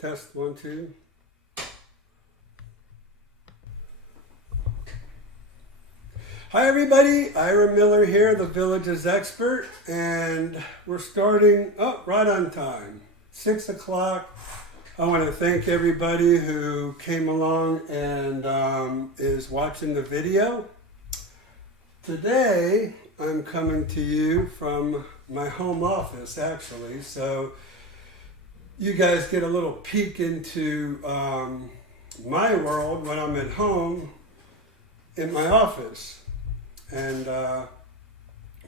Test 1, 2. Hi everybody, Ira Miller here, the Village's expert, and we're starting right on time, 6 o'clock. I want to thank everybody who came along and is watching the video. Today I'm coming to you from my home office actually, so you guys get a little peek into my world when I'm at home in my office. And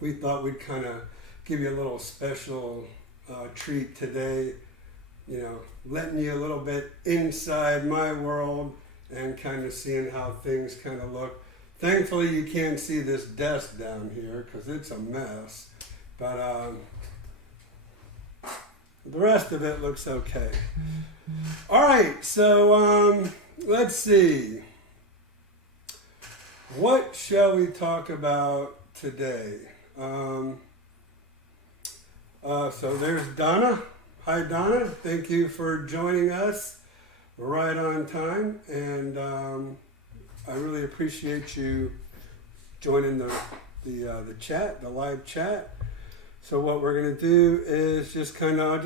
we thought we'd kind of give you a little special treat today, you know, letting you a little bit inside my world and kind of seeing how things kind of look. Thankfully you can't see this desk down here because it's a mess, but the rest of it looks okay. All right, so let's see. What shall we talk about today? So there's Donna. Hi, Donna. Thank you for joining us right on time. And I really appreciate you joining the chat, the live chat. So what we're going to do is just kind of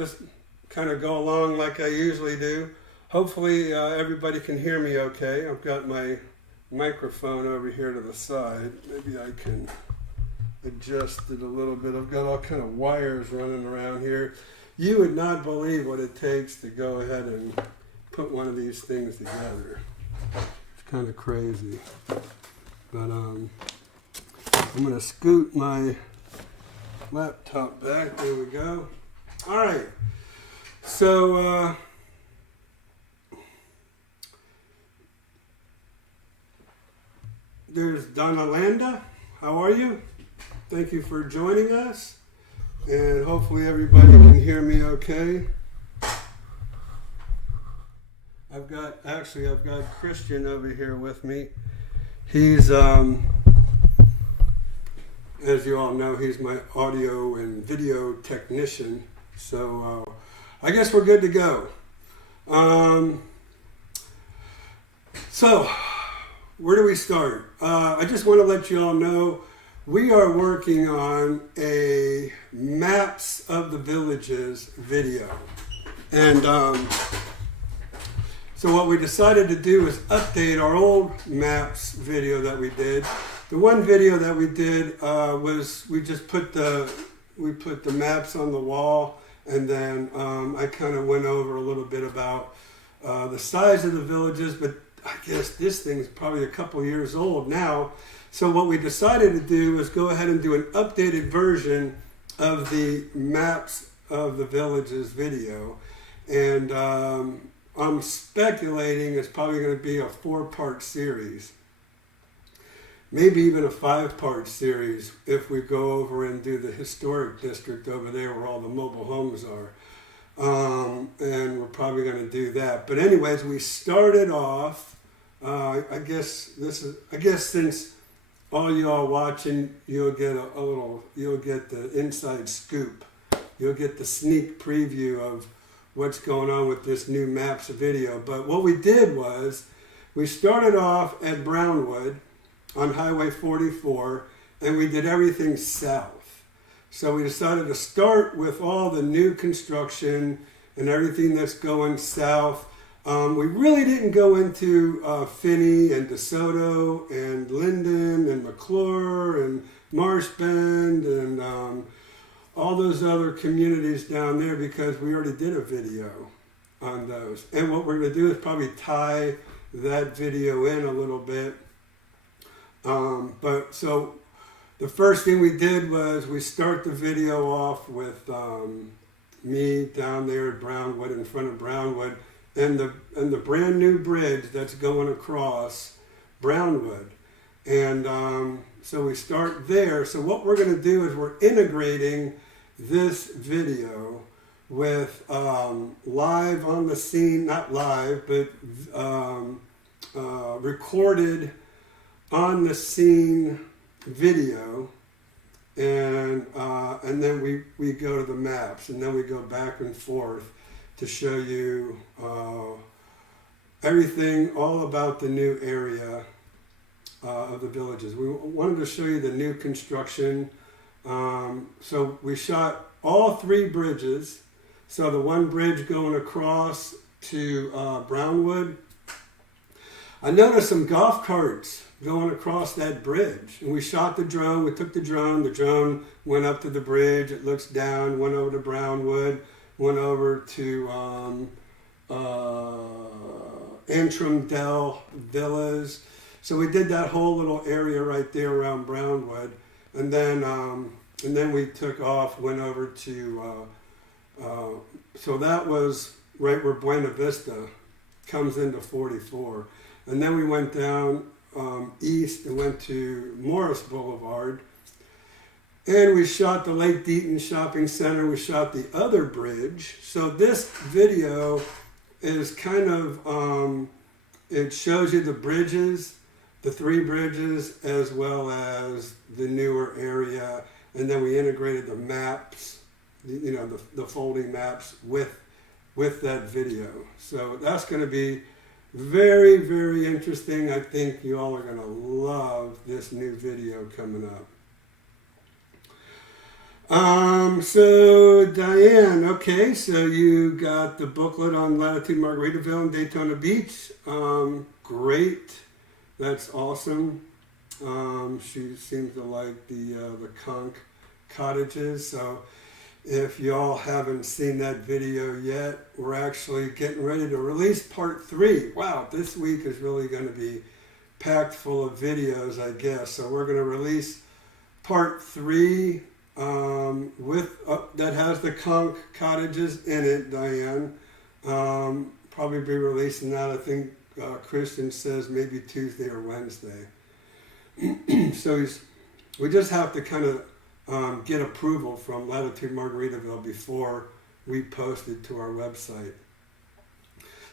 go along like I usually do. Hopefully everybody can hear me okay. I've got my microphone over here to the side. Maybe I can adjust it a little bit. I've got all kind of wires running around here. You would not believe what it takes to go ahead and put one of these things together. It's kind of crazy. But I'm going to scoot my laptop back. There we go. All right. So there's Donna Landa. How are you? Thank you for joining us. And hopefully everybody can hear me okay. I've got Christian over here with me. He's as you all know, he's my audio and video technician. So I guess we're good to go. So where do we start? I just want to let you all know we are working on a Maps of the Villages video. And so what we decided to do is update our old Maps video that we did. The one video that we did was we just put the maps on the wall, and then I kind of went over a little bit about the size of the villages, but I guess this thing's probably a couple years old now. So what we decided to do was go ahead and do an updated version of the Maps of the Villages video. And I'm speculating it's probably going to be a 4-part series. Maybe even a 5-part series if we go over and do the historic district over there where all the mobile homes are. And we're probably going to do that. But anyways, we started off, I guess since all y'all watching, you'll get you'll get the inside scoop. You'll get the sneak preview of what's going on with this new Maps video. But what we did was, we started off at Brownwood on Highway 44, and we did everything south. So we decided to start with all the new construction and everything that's going south. We really didn't go into Finney and DeSoto and Linden and McClure and Marsh Bend and all those other communities down there because we already did a video on those. And what we're going to do is probably tie that video in a little bit. But so the first thing we did was we start the video off with me down there at Brownwood, in front of Brownwood, and the brand new bridge that's going across Brownwood. And so we start there. So what we're going to do is we're integrating this video with live on the scene, not live, but recorded on the scene video, and then we go to the maps, and then we go back and forth. to show you everything, all about the new area of the villages. We wanted to show you the new construction. So we shot all 3 bridges. So the one bridge going across to Brownwood. I noticed some golf carts going across that bridge. And we shot the drone. We took the drone went up to the bridge. It looks down, went over to Brownwood, went over to Antrim Dell Villas. So we did that whole little area right there around Brownwood. And then we took off, went over to, so that was right where Buena Vista comes into 44. And then we went down east and went to Morris Boulevard. And we shot the Lake Deaton Shopping Center. We shot the other bridge. So this video is kind of, it shows you the bridges, the 3 bridges, as well as the newer area. And then we integrated the maps, you know, the folding maps with that video. So that's going to be very, very interesting. I think you all are going to love this new video coming up. So Diane, okay, so you got the booklet on Latitude Margaritaville and Daytona Beach. Great. That's awesome. She seems to like the conch cottages. So if y'all haven't seen that video yet, we're actually getting ready to release part 3. Wow, this week is really going to be packed full of videos, I guess. So we're going to release part 3 with that has the conch cottages in it, Diane. Probably be releasing that, I think Christian says maybe Tuesday or Wednesday. So we just have to kind of get approval from Latitude Margaritaville before we post it to our website.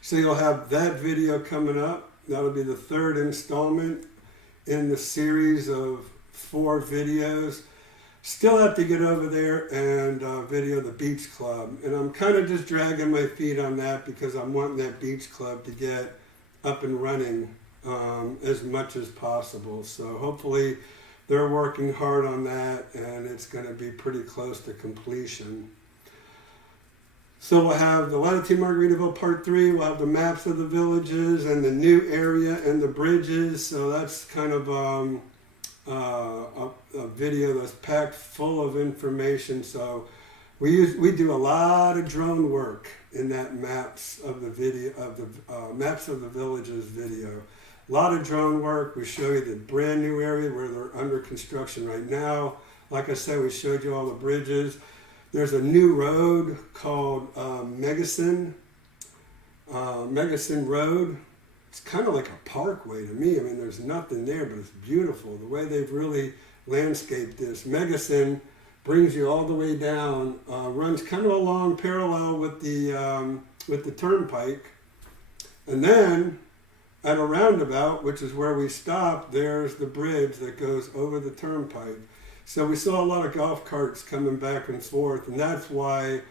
So you'll have that video coming up. That'll be the 3rd installment in the series of 4 videos. Still have to get over there and video the beach club. And I'm kind of just dragging my feet on that because I'm wanting that beach club to get up and running as much as possible. So hopefully they're working hard on that and it's going to be pretty close to completion. So we'll have the Latitude Margaritaville Part 3, we'll have the maps of the villages and the new area and the bridges. So that's kind of a video that's packed full of information. So we do a lot of drone work in that maps of the video of the maps of the villages video. A lot of drone work. We show you the brand new area where they're under construction right now. Like I said, we showed you all the bridges. There's a new road called Megasin Road. It's kind of like a parkway to me. I mean, there's nothing there, but it's beautiful. The way they've really landscaped this. Megasin brings you all the way down, runs kind of along parallel with the turnpike. And then at a roundabout, which is where we stopped, there's the bridge that goes over the turnpike. So we saw a lot of golf carts coming back and forth, and that's why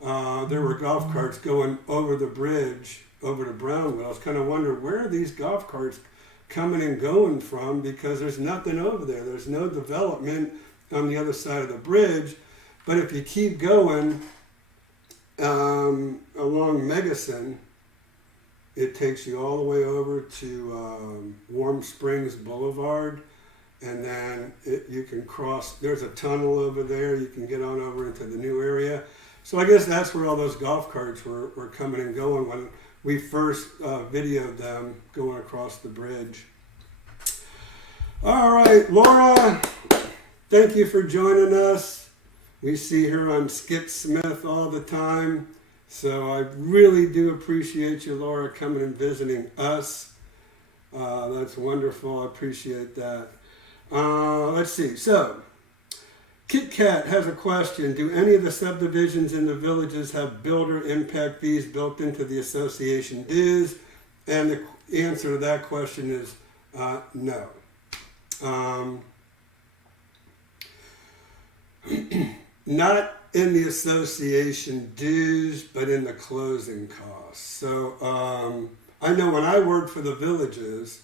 there were golf carts going over the bridge over to Brownwood. I was kind of wondering, where are these golf carts coming and going from? Because there's nothing over there. There's no development on the other side of the bridge. But if you keep going along Megasin, it takes you all the way over to Warm Springs Boulevard. And then you can cross, there's a tunnel over there, you can get on over into the new area. So I guess that's where all those golf carts were coming and going when we first videoed them going across the bridge. All right, Laura, thank you for joining us. We see her on Skip Smith all the time. So I really do appreciate you, Laura, coming and visiting us. That's wonderful, I appreciate that. Let's see. So, Kit Kat has a question. Do any of the subdivisions in the villages have builder impact fees built into the association dues? And the answer to that question is no. Not in the association dues, but in the closing costs. So I know when I worked for the villages,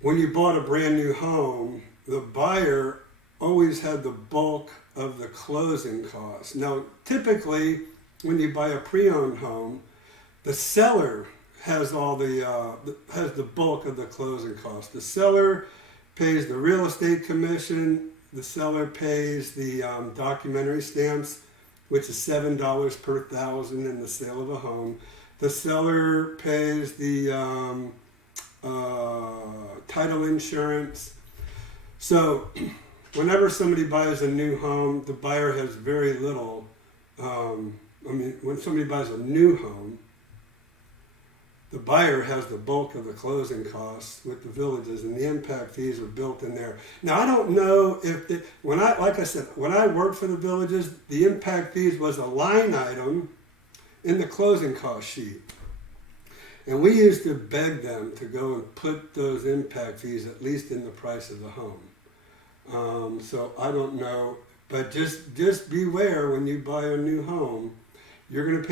when you bought a brand new home, the buyer always had the bulk of the closing costs. Now, typically, when you buy a pre-owned home, the seller has all has the bulk of the closing costs. The seller pays the real estate commission. The seller pays the documentary stamps, which is $7 per thousand in the sale of a home. The seller pays the title insurance. So whenever somebody buys a new home, the buyer has very little. When somebody buys a new home, the buyer has the bulk of the closing costs with the villages, and the impact fees are built in there. Now, I don't know if when I worked for the villages, the impact fees was a line item in the closing cost sheet. And we used to beg them to go and put those impact fees at least in the price of the home. So I don't know, but just beware when you buy a new home. You're going to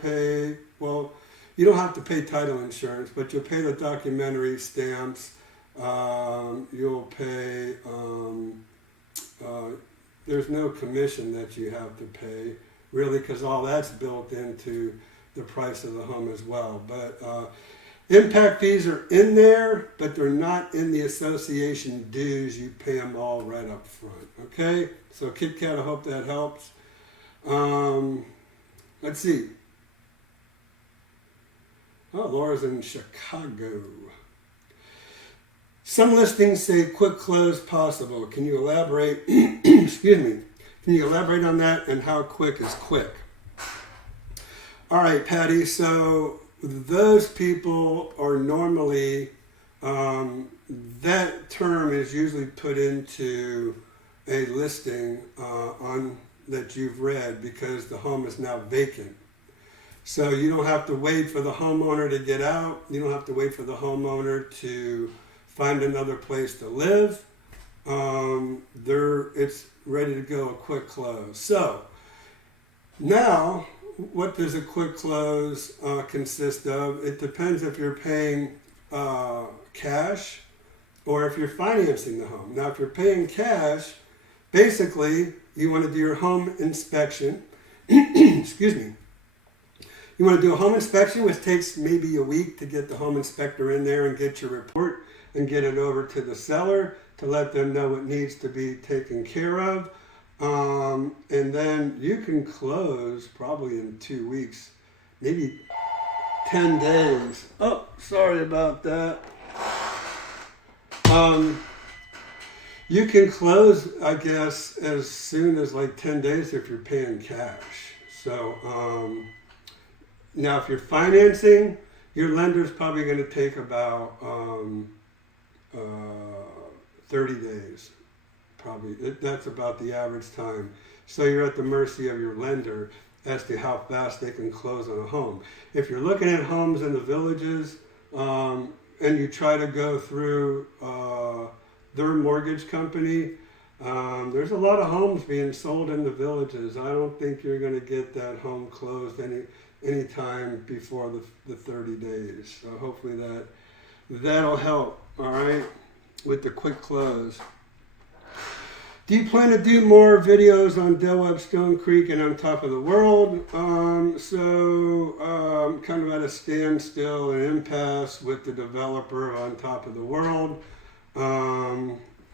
pay well, you don't have to pay title insurance, but you'll pay the documentary stamps. You'll pay, there's no commission that you have to pay, really, because all that's built into the price of the home as well. But impact fees are in there, but they're not in the association dues. You pay them all right up front, okay? So Kit Kat, I hope that helps. Let's see. Oh, Laura's in Chicago. Some listings say quick close possible. Can you elaborate? Excuse me. Can you elaborate on that and how quick is quick? All right, Patty. So those people are normally, that term is usually put into a listing that you've read because the home is now vacant. So you don't have to wait for the homeowner to get out. You don't have to wait for the homeowner to find another place to live. It's ready to go, a quick close. So now, what does a quick close consist of? It depends if you're paying cash or if you're financing the home. Now, if you're paying cash, basically, you want to do your home inspection. Excuse me. You want to do a home inspection, which takes maybe a week to get the home inspector in there and get your report and get it over to the seller to let them know it needs to be taken care of. And then you can close probably in 2 weeks, maybe 10 days. Oh, sorry about that. You can close, I guess, as soon as like 10 days if you're paying cash. So now if you're financing, your lender's probably going to take about 30 days. Probably. That's about the average time. So you're at the mercy of your lender as to how fast they can close on a home. If you're looking at homes in the villages and you try to go through their mortgage company, there's a lot of homes being sold in the villages. I don't think you're going to get that home closed any time before the 30 days. So hopefully that'll help, all right, with the quick close. Do you plan to do more videos on Del Webb, Stone Creek, and On Top of the World? I'm kind of at a standstill, an impasse with the developer of On Top of the World.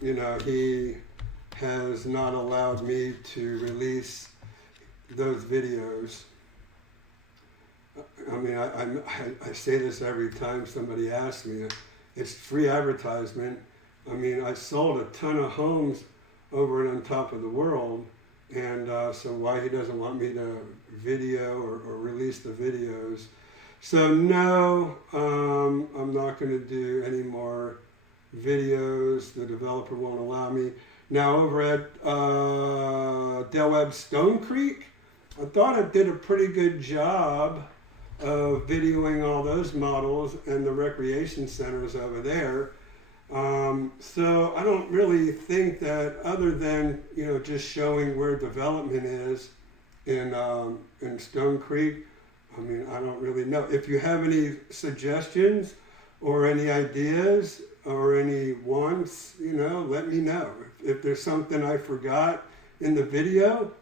He has not allowed me to release those videos. I mean, I say this every time somebody asks me. It's free advertisement. I mean, I sold a ton of homes over and On Top of the World, and so why he doesn't want me to video or release the videos. So no, I'm not going to do any more videos. The developer won't allow me. Now over at Del Webb Stone Creek, I thought I did a pretty good job of videoing all those models and the recreation centers over there. So I don't really think that, other than just showing where development is in Stone Creek. I mean, I don't really know. If you have any suggestions or any ideas or any wants, let me know. If there's something I forgot in the video,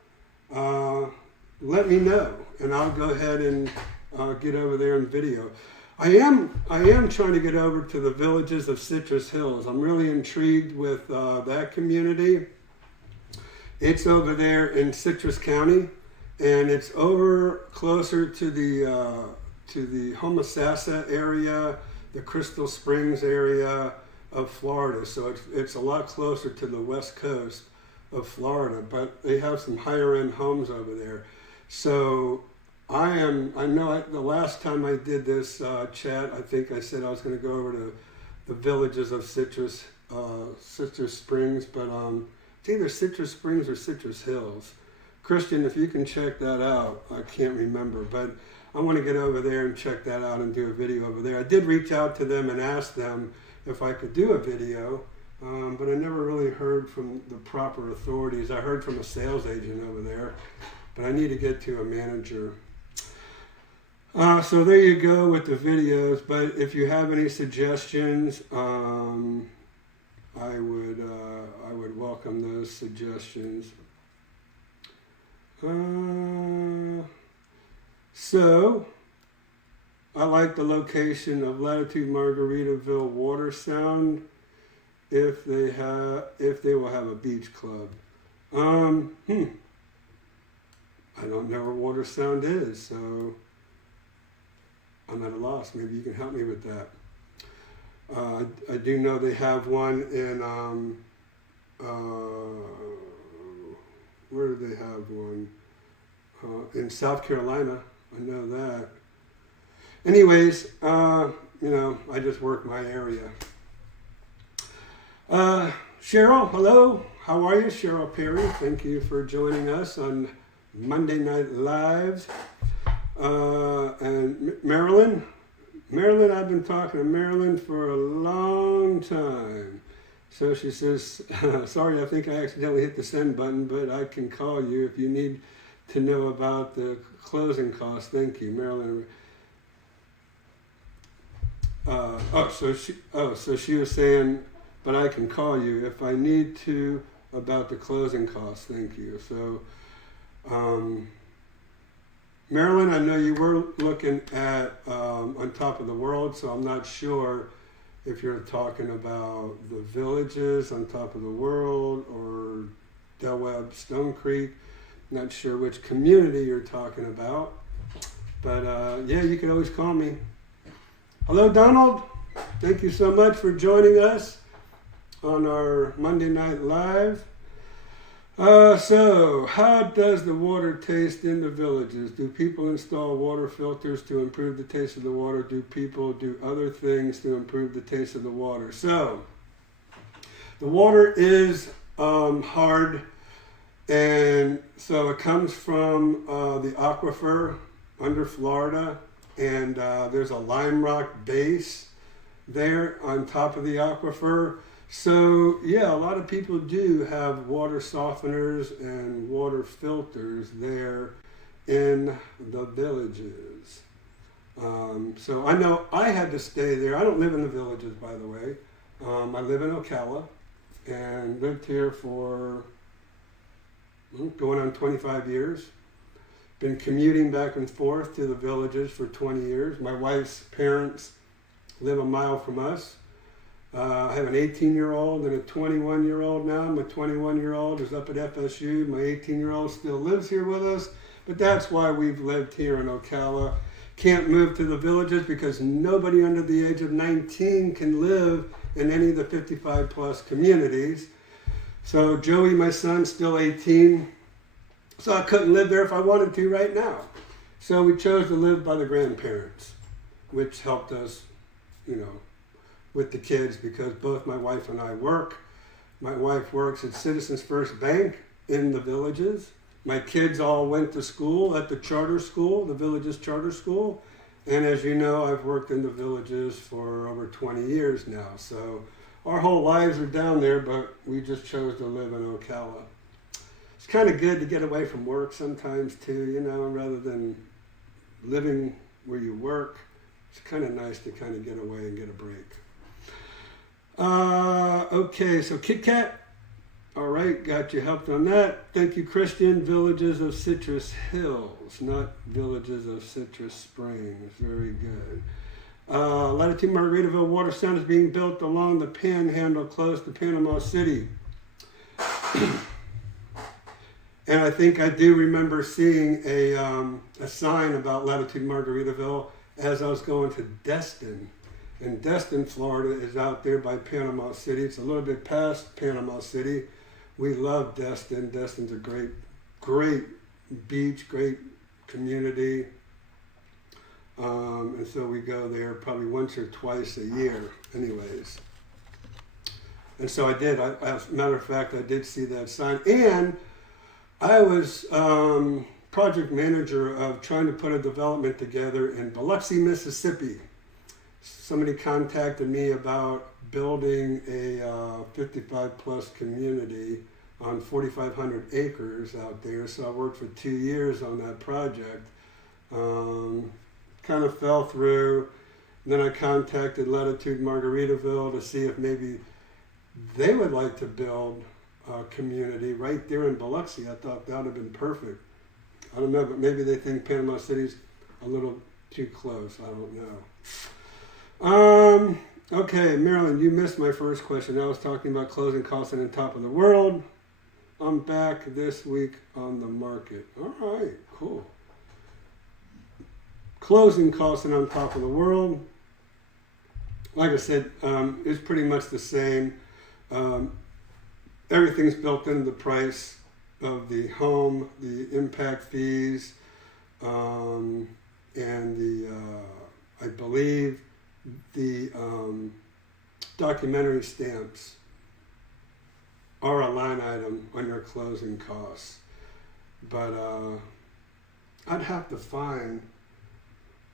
let me know, and I'll go ahead and get over there in video. I am trying to get over to the villages of Citrus Hills. I'm really intrigued with that community. It's over there in Citrus County, and it's over closer to the Homestead area, the Crystal Springs area of Florida. So it's a lot closer to the west coast of Florida, but they have some higher end homes over there. So I know the last time I did this chat, I think I said I was going to go over to the villages of Citrus Springs, but it's either Citrus Springs or Citrus Hills. Christian, if you can check that out, I can't remember, but I want to get over there and check that out and do a video over there. I did reach out to them and ask them if I could do a video, but I never really heard from the proper authorities. I heard from a sales agent over there, but I need to get to a manager. So there you go with the videos, but if you have any suggestions, I would welcome those suggestions. So I like the location of Latitude Margaritaville Water Sound if they will have a beach club. I don't know where Water Sound is, so I'm at a loss. Maybe you can help me with that. I do know they have one in, where do they have one? In South Carolina. I know that. Anyways, I just work my area. Cheryl, hello. How are you? Cheryl Perry. Thank you for joining us on Monday Night Lives. And Marilyn, I've been talking to Marilyn for a long time. So she says, sorry, I think I accidentally hit the send button, but I can call you if you need to know about the closing costs. Thank you, Marilyn. So she was saying, but I can call you if I need to about the closing costs. Thank you. So, Marilyn, I know you were looking at On Top of the World, so I'm not sure if you're talking about the villages on Top of the World or Del Webb, Stone Creek. Not sure which community you're talking about, but yeah, you can always call me. Hello, Donald. Thank you so much for joining us on our Monday Night Live. So, how does the water taste in the villages? Do people install water filters to improve the taste of the water? Do people do other things to improve the taste of the water? So, the water is hard, and so it comes from the aquifer under Florida, and there's a lime rock base there on top of the aquifer. So yeah, a lot of people do have water softeners and water filters there in the villages. So I know I had to stay there. I don't live in the villages, by the way. I live in Ocala and lived here for going on 25 years. Been commuting back and forth to the villages for 20 years. My wife's parents live a mile from us. I have an 18-year-old and a 21-year-old now. My 21-year-old is up at FSU. My 18-year-old still lives here with us. But that's why we've lived here in Ocala. Can't move to the villages because nobody under the age of 19 can live in any of the 55-plus communities. So Joey, my son's still 18. So I couldn't live there if I wanted to right now. So we chose to live by the grandparents, which helped us, with the kids, because both my wife and I work. My wife works at Citizens First Bank in the villages. My kids all went to school at the charter school, the villages charter school. And as you know, I've worked in the villages for over 20 years now. So our whole lives are down there, but we just chose to live in Ocala. It's kind of good to get away from work sometimes too, you know, rather than living where you work. It's kind of nice to kind of get away and get a break. Okay, so Kit Kat. All right, got you helped on that. Thank you, Christian. Villages of Citrus Hills, not Villages of Citrus Springs. Very good. Latitude Margaritaville Water Sound is being built along the Panhandle close to Panama City. And I think I do remember seeing a sign about Latitude Margaritaville as I was going to Destin. And Destin, Florida is out there by Panama City. It's a little bit past Panama City. We love Destin. Destin's a great, great beach, great community. And so we go there probably once or twice a year anyways. And so I did. As a matter of fact, I did see that sign. And I was project manager of trying to put a development together in Biloxi, Mississippi. Somebody contacted me about building a 55 plus community on 4,500 acres out there. So I worked for 2 years on that project. Kind of fell through. Then I contacted Latitude Margaritaville to see if maybe they would like to build a community right there in Biloxi. I thought that would have been perfect. I don't know, but maybe they think Panama City's a little too close. I don't know. Okay, Marilyn, you missed my first question. I was talking about closing costs and on top of the world. I'm back this week on the market. All right, cool. Closing costs and on top of the world. Like I said, it's pretty much the same. Everything's built into the price of the home, the impact fees, and the, I believe, the documentary stamps are a line item on your closing costs. But I'd have to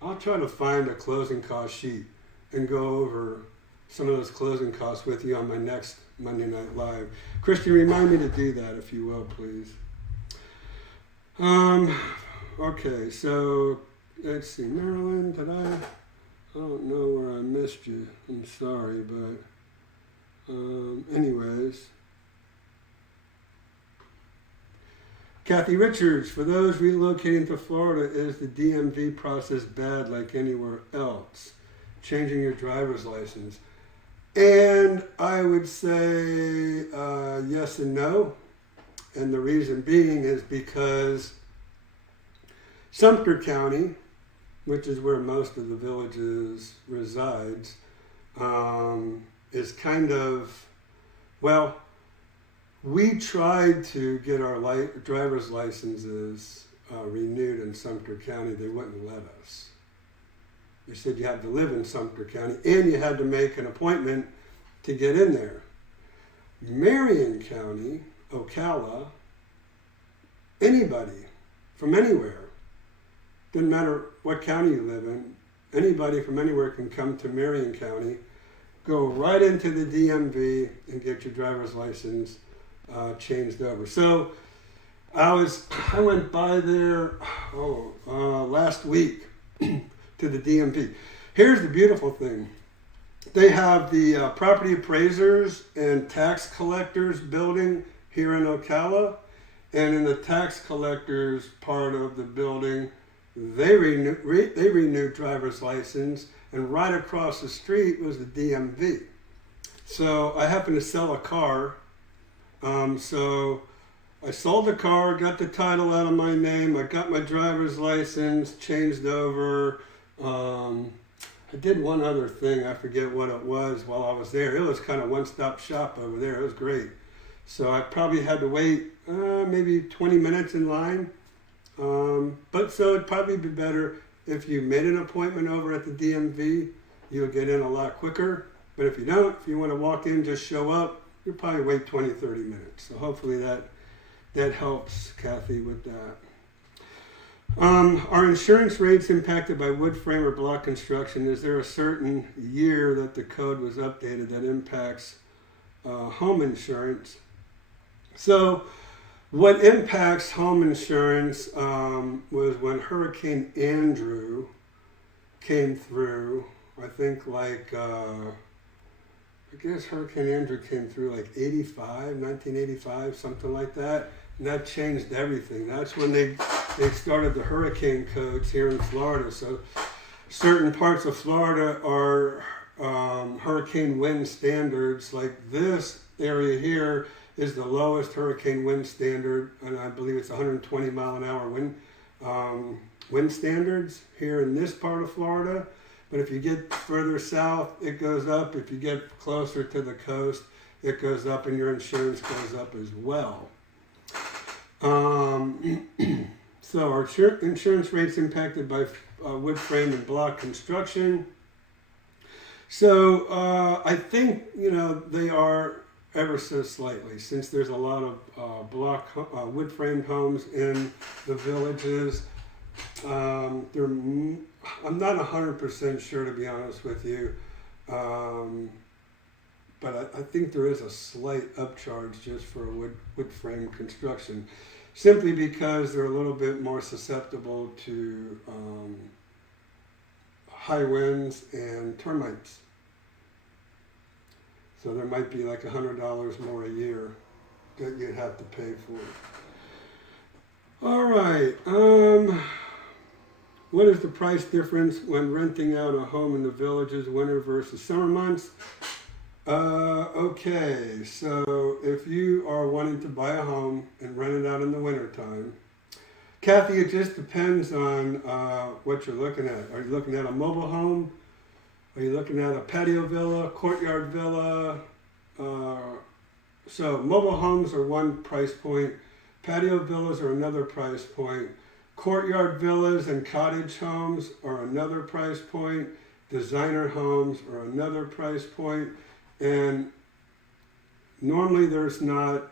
I'll try to find a closing cost sheet and go over some of those closing costs with you on my next Monday Night Live. Christian, remind me to do that if you will, please. Okay, so let's see, Marilyn, I don't know where I missed you. I'm sorry, but anyways. Kathy Richards, for those relocating to Florida, is the DMV process bad like anywhere else? Changing your driver's license. And I would say yes and no. And the reason being is because Sumter County, which is where most of the villages resides, is kind of, well, we tried to get our driver's licenses renewed in Sumter County. They wouldn't let us. They said you had to live in Sumter County and you had to make an appointment to get in there. Marion County, Ocala, anybody from anywhere, doesn't matter what county you live in, anybody from anywhere can come to Marion County, go right into the DMV and get your driver's license changed over. So I went by there last week to the DMV. Here's the beautiful thing. They have the property appraisers and tax collectors building here in Ocala, and in the tax collectors part of the building, they renewed driver's license, and right across the street was the DMV. So I happened to sell a car. So I sold the car, got the title out of my name, I got my driver's license changed over. I did one other thing, I forget what it was while I was there. It was kind of one-stop shop over there. It was great. So I probably had to wait maybe 20 minutes in line. But so it'd probably be better if you made an appointment over at the DMV, you'll get in a lot quicker. But if you don't, if you want to walk in, just show up, you'll probably wait 20, 30 minutes. So hopefully that helps, Kathy, with that. Are insurance rates impacted by wood frame or block construction? Is there a certain year that the code was updated that impacts home insurance? So what impacts home insurance was when Hurricane Andrew came through. I think I guess Hurricane Andrew came through like 1985, something like that. And that changed everything. That's when they started the hurricane codes here in Florida. So certain parts of Florida are hurricane wind standards. Like this area here is the lowest hurricane wind standard, and I believe it's 120 mile an hour wind standards here in this part of Florida. But if you get further south, it goes up. If you get closer to the coast, it goes up, and your insurance goes up as well. So our insurance rates impacted by wood frame and block construction. So I think, they are ever so slightly, since there's a lot of wood framed homes in the villages. I'm not 100% sure, to be honest with you. But I think there is a slight upcharge just for a wood frame construction, simply because they're a little bit more susceptible to high winds and termites. So there might be like $100 more a year that you'd have to pay for. All right. What is the price difference when renting out a home in the villages, winter versus summer months? Okay, so if you are wanting to buy a home and rent it out in the wintertime, Kathy, it just depends on what you're looking at. Are you looking at a mobile home? Are you looking at a patio villa, courtyard villa? So mobile homes are one price point. Patio villas are another price point. Courtyard villas and cottage homes are another price point. Designer homes are another price point. And normally there's not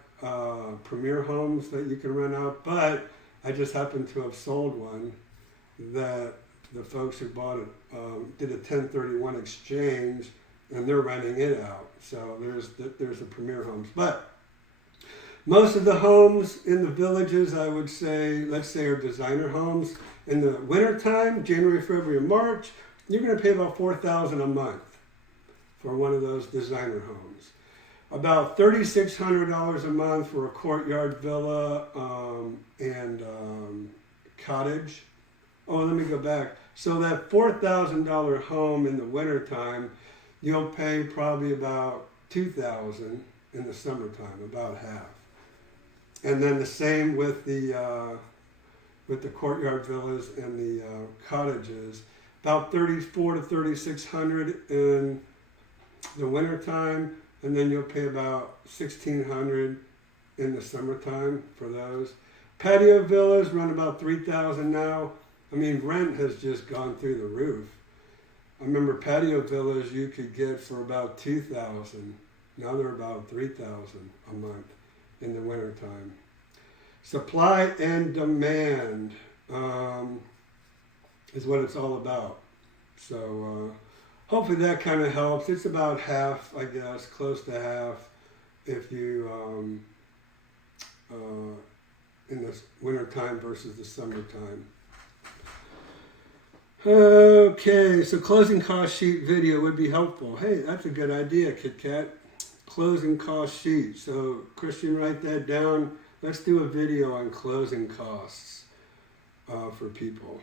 premier homes that you can rent out, but I just happened to have sold one that the folks who bought it did a 1031 exchange, and they're renting it out. So there's the premier homes. But most of the homes in the villages, I would say, let's say, are designer homes. In the wintertime, January, February, March, you're going to pay about $4,000 a month for one of those designer homes. About $3,600 a month for a courtyard villa and cottage. Oh, let me go back. So that $4,000 home in the wintertime, you'll pay probably about $2,000 in the summertime, about half. And then the same with the courtyard villas and the cottages, about $3,400 to $3,600 in the wintertime, and then you'll pay about $1,600 in the summertime for those. Patio villas run about $3,000 now. I mean, rent has just gone through the roof. I remember patio villas you could get for about $2,000. Now they're about $3,000 a month in the wintertime. Supply and demand is what it's all about. So hopefully that kind of helps. It's about half, I guess, close to half if you in the wintertime versus the summertime. Okay, so closing cost sheet video would be helpful. Hey, that's a good idea, Kit Kat. Closing cost sheet. So Christian, write that down. Let's do a video on closing costs for people.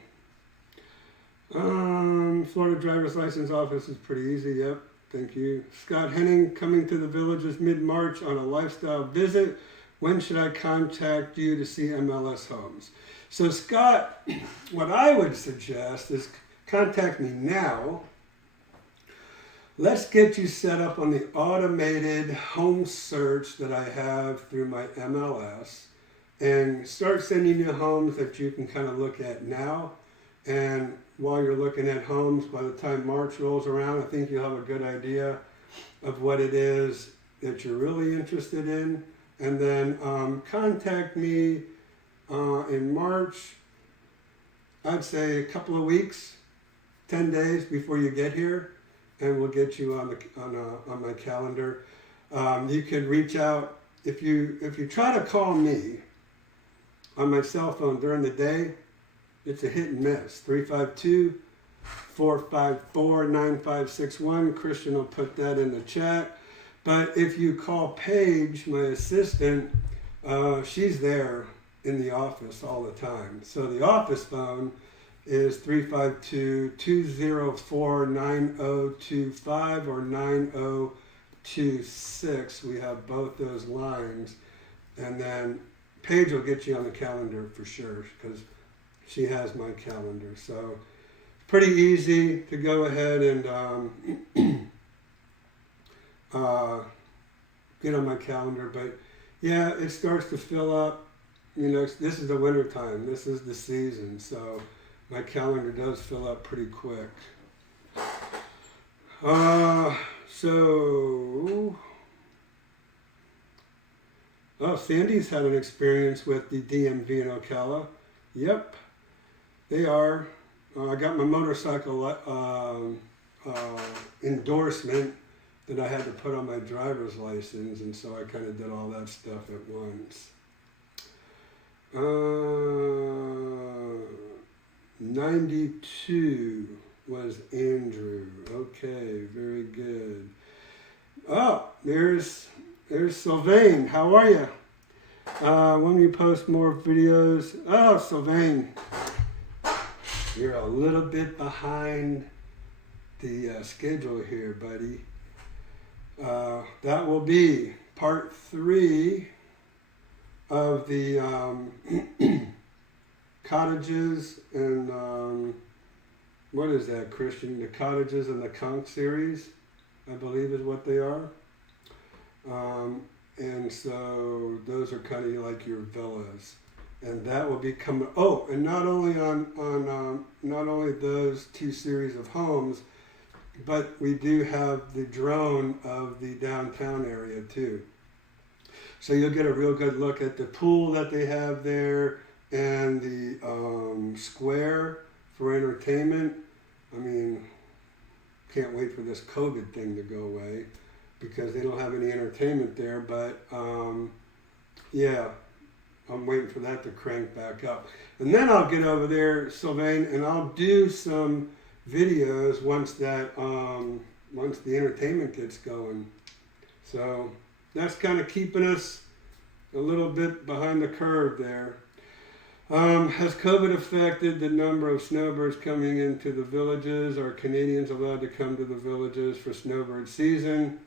Florida driver's license office is pretty easy. Yep, thank you. Scott Henning, coming to the villages mid-March on a lifestyle visit. When should I contact you to see MLS homes? So Scott, what I would suggest is contact me now. Let's get you set up on the automated home search that I have through my MLS and start sending you homes that you can kind of look at now. And while you're looking at homes, by the time March rolls around, I think you'll have a good idea of what it is that you're really interested in. And then contact me in March I'd say a couple of weeks, 10 days before you get here, and we'll get you on my calendar. You can reach out if you try to call me on my cell phone during the day. It's a hit and miss. 352-454-9561. Christian will put that in the chat. But if you call Paige, my assistant, she's there in the office all the time. So the office phone is 352-204-9025 or 9026. We have both those lines. And then Paige will get you on the calendar for sure, because she has my calendar. So pretty easy to go ahead and get on my calendar. But yeah, it starts to fill up. You know, this is the winter time. This is the season. So my calendar does fill up pretty quick. Sandy's had an experience with the DMV in Ocala. Yep, they are. I got my motorcycle endorsement that I had to put on my driver's license, and so I kind of did all that stuff at once. 92 was Andrew. Okay, very good. Oh, there's Sylvain. How are you? When you post more videos? Oh, Sylvain, you're a little bit behind the schedule here, buddy. That will be part 3 of the cottages and what is that, Christian? The cottages and the conch series, I believe is what they are. And so those are kind of like your villas, and that will be coming. Oh, and not only not only those 2 series of homes, but we do have the drone of the downtown area too. So you'll get a real good look at the pool that they have there and the square for entertainment. I mean, can't wait for this COVID thing to go away, because they don't have any entertainment there. But yeah, I'm waiting for that to crank back up. And then I'll get over there, Sylvain, and I'll do some videos once the entertainment gets going. So that's kind of keeping us a little bit behind the curve there. Has COVID affected the number of snowbirds coming into the villages? Are Canadians allowed to come to the villages for snowbird season?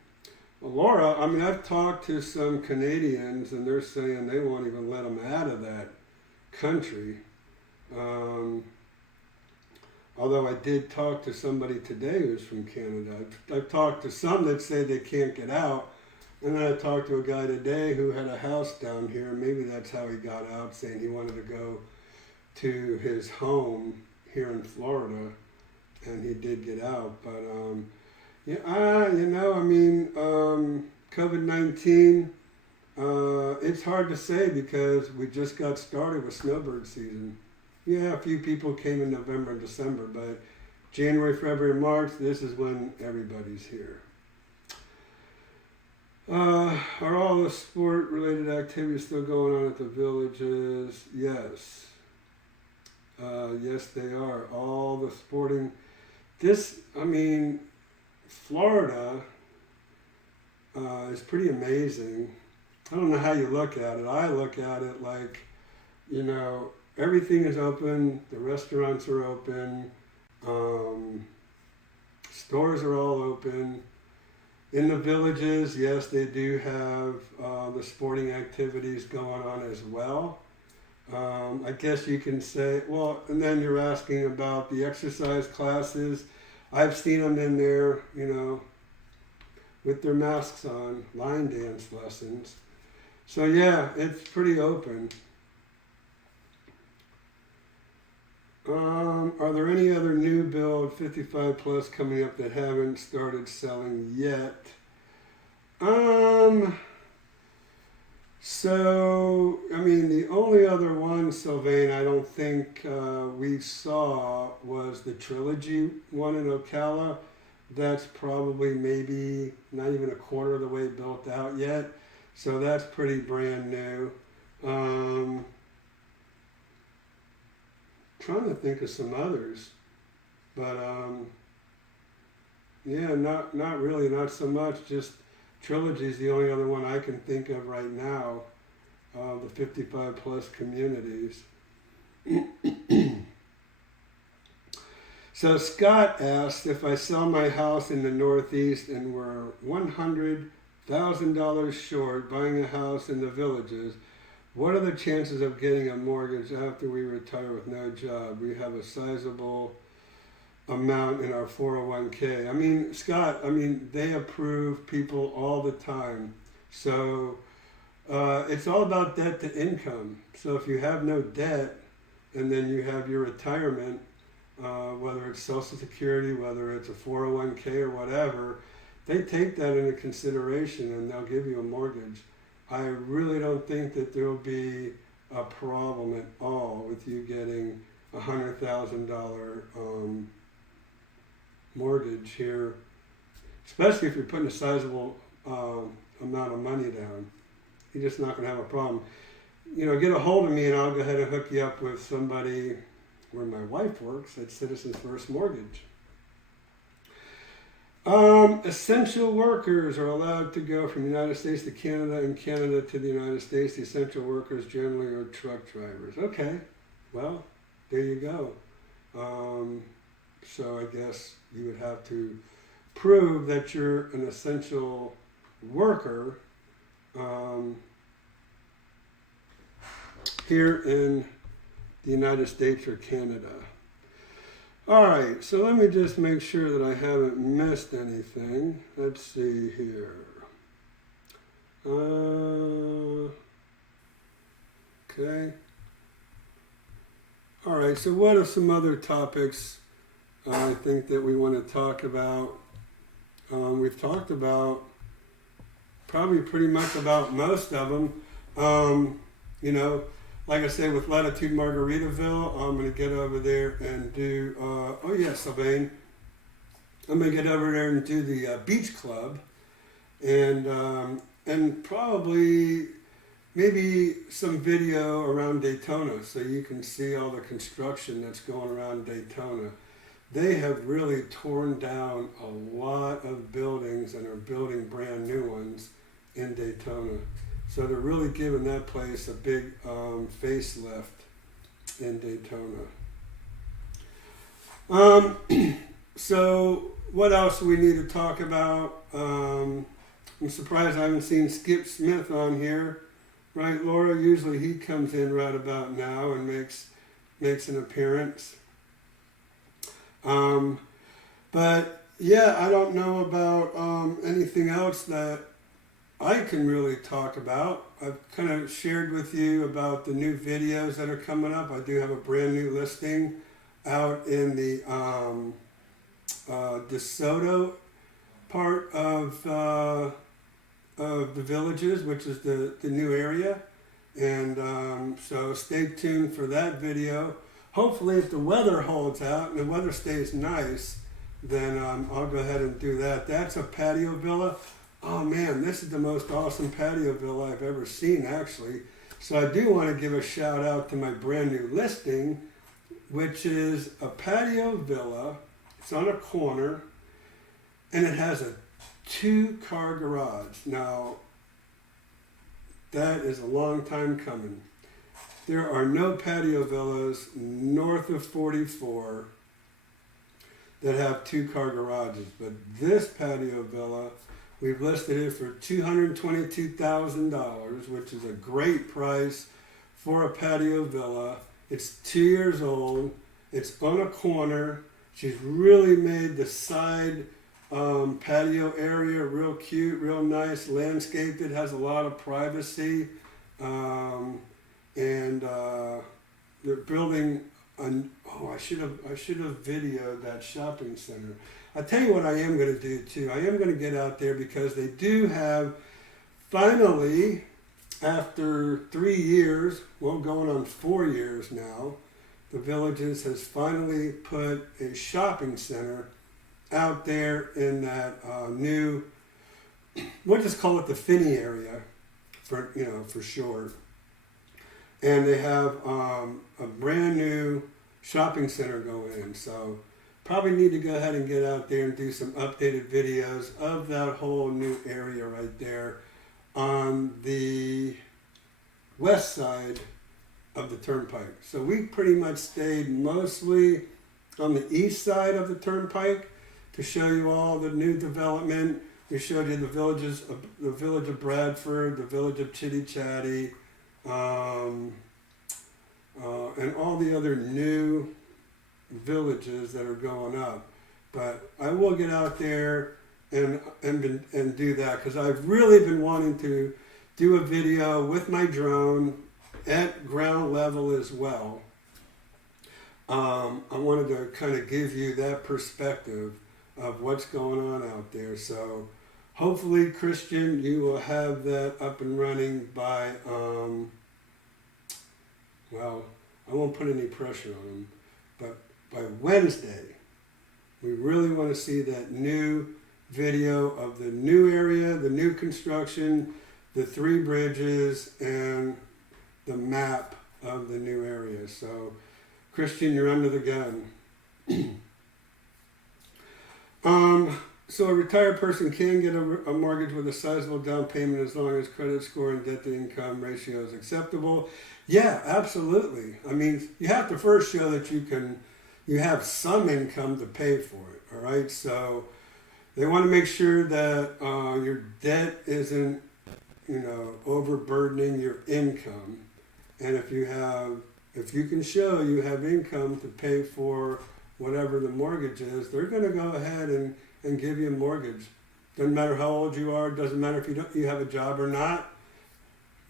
Well, Laura, I mean, I've talked to some Canadians, and they're saying they won't even let them out of that country. Although I did talk to somebody today who's from Canada. I've talked to some that say they can't get out. And then I talked to a guy today who had a house down here. Maybe that's how he got out, saying he wanted to go to his home here in Florida. And he did get out. But, COVID-19, it's hard to say, because we just got started with snowbird season. Yeah, a few people came in November and December, but January, February, March, this is when everybody's here. Are all the sport-related activities still going on at the villages? Yes. Yes, they are. All the sporting... Florida is pretty amazing. I don't know how you look at it. I look at it like, everything is open. The restaurants are open. Stores are all open. In the villages, yes, they do have the sporting activities going on as well. I guess you can say, well, and then you're asking about the exercise classes. I've seen them in there, with their masks on, line dance lessons. So yeah, it's pretty open. Are there any other new build 55 plus coming up that haven't started selling yet? So, I mean, the only other one, Sylvain, I don't think we saw was the Trilogy one in Ocala. That's probably maybe not even a quarter of the way built out yet. So that's pretty brand new. Trying to think of some others, but yeah, not really, not so much. Just Trilogy is the only other one I can think of right now. The 55 plus communities. So Scott asked if I sell my house in the Northeast and were $100,000 short buying a house in the Villages, what are the chances of getting a mortgage after we retire with no job? We have a sizable amount in our 401k. I mean, Scott, they approve people all the time. So it's all about debt to income. So if you have no debt and then you have your retirement, whether it's Social Security, whether it's a 401k or whatever, they take that into consideration and they'll give you a mortgage. I really don't think that there will be a problem at all with you getting a $100,000 mortgage here, especially if you're putting a sizable amount of money down. You're just not going to have a problem. You know, get a hold of me and I'll go ahead and hook you up with somebody where my wife works at Citizens First Mortgage. Essential workers are allowed to go from the United States to Canada and Canada to the United States. The essential workers generally are truck drivers. Okay, well, there you go. So I guess you would have to prove that you're an essential worker here in the United States or Canada. All right, so let me just make sure that I haven't missed anything. Let's see here. Okay. All right, so what are some other topics I think that we want to talk about? We've talked about probably pretty much about most of them. You know, like I said, with Latitude Margaritaville, I'm going to get over there and do, oh yes, Sylvain, I'm going to get over there and do the beach club and probably maybe some video around Daytona so you can see all the construction that's going around Daytona. They have really torn down a lot of buildings and are building brand new ones in Daytona. So they're really giving that place a big facelift in Daytona. So what else do we need to talk about? I'm surprised I haven't seen Skip Smith on here. Right, Laura? Usually he comes in right about now and makes an appearance. But yeah, I don't know about anything else that I can really talk about. I've kind of shared with you about the new videos that are coming up. I do have a brand new listing out in the DeSoto part of the Villages, which is the new area. And so stay tuned for that video. Hopefully if the weather holds out and the weather stays nice, then I'll go ahead and do that. That's a patio villa. Oh man, this is the most awesome patio villa I've ever seen, actually. So I do want to give a shout out to my brand new listing, which is a patio villa. It's on a corner, and it has a 2-car garage. Now, that is a long time coming. There are no patio villas north of 44 that have 2-car garages, but this patio villa, we've listed it for $222,000, which is a great price for a patio villa. It's 2 years old. It's on a corner. She's really made the side patio area real cute, real nice, landscaped. It has a lot of privacy. And they're building I should have videoed that shopping center. I'll tell you what I am going to do too. I am going to get out there because they do have finally after 3 years, well, going on 4 years now, the Villages has finally put a shopping center out there in that new, we'll just call it the Finney area, for short. And they have a brand new shopping center going in. So probably need to go ahead and get out there and do some updated videos of that whole new area right there on the west side of the turnpike. So we pretty much stayed mostly on the east side of the turnpike to show you all the new development. We showed you the village of Bradford, the village of Chitty Chatty, and all the other new villages that are going up. But I will get out there and do that, because I've really been wanting to do a video with my drone at ground level as well. I wanted to kind of give you that perspective of what's going on out there. So hopefully, Christian, you will have that up and running by, well, I won't put any pressure on them, but by Wednesday, we really want to see that new video of the new area, the new construction, the 3 bridges, and the map of the new area. So, Christian, you're under the gun. So a retired person can get a mortgage with a sizable down payment as long as credit score and debt to income ratio is acceptable. Yeah, absolutely. I mean, you have to first show that you have some income to pay for it. All right. So they want to make sure that your debt isn't, overburdening your income. And if you can show you have income to pay for whatever the mortgage is, they're going to go ahead and give you a mortgage. Doesn't matter how old you are. Doesn't matter if you have a job or not.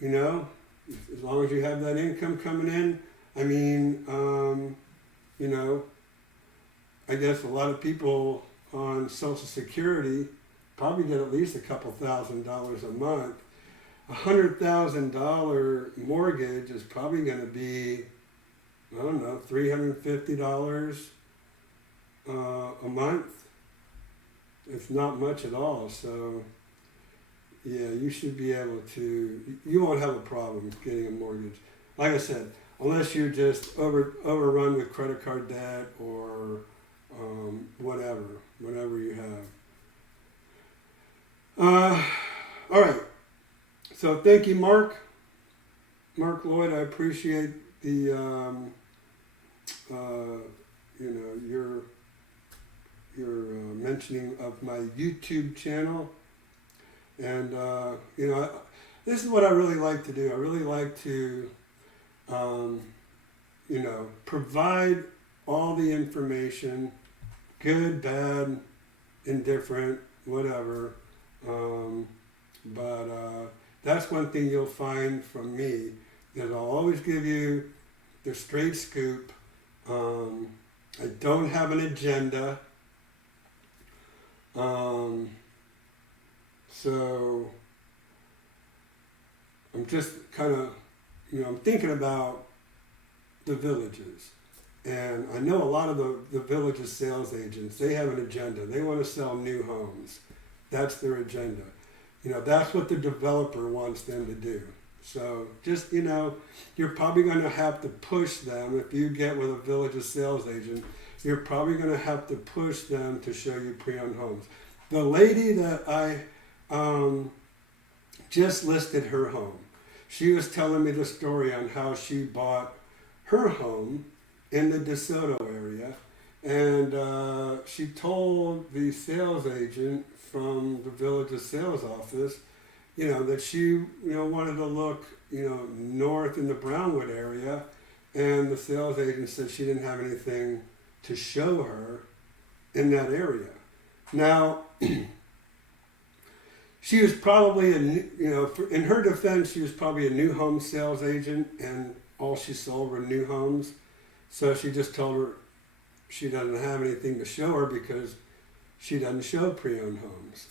As long as you have that income coming in. I mean, I guess a lot of people on Social Security probably get at least a couple $1,000s a month. $100,000 mortgage is probably going to be, I don't know, $350 a month. It's not much at all. So, yeah, you should be able to, you won't have a problem getting a mortgage. Like I said, unless you're just overrun with credit card debt or whatever you have. All right. So thank you, Mark Lloyd. I appreciate the your mentioning of my YouTube channel, and this is what I really like to do. I really like to provide all the information, good, bad, indifferent, whatever. But that's one thing you'll find from me, that I'll always give you the straight scoop. I don't have an agenda. So I'm just kind of, I'm thinking about the villages. And I know a lot of the villages sales agents, they have an agenda. They want to sell new homes. That's their agenda. That's what the developer wants them to do. So just, you're probably going to have to push them. If you get with a villages sales agent, you're probably going to have to push them to show you pre-owned homes. The lady that I just listed her home, she was telling me the story on how she bought her home in the DeSoto area. And she told the sales agent from the village's sales office, that she, wanted to look, north in the Brownwood area. And the sales agent said she didn't have anything to show her in that area. Now, she was probably in her defense, she was probably a new home sales agent, and all she sold were new homes. So she just told her she doesn't have anything to show her because she doesn't show pre-owned homes.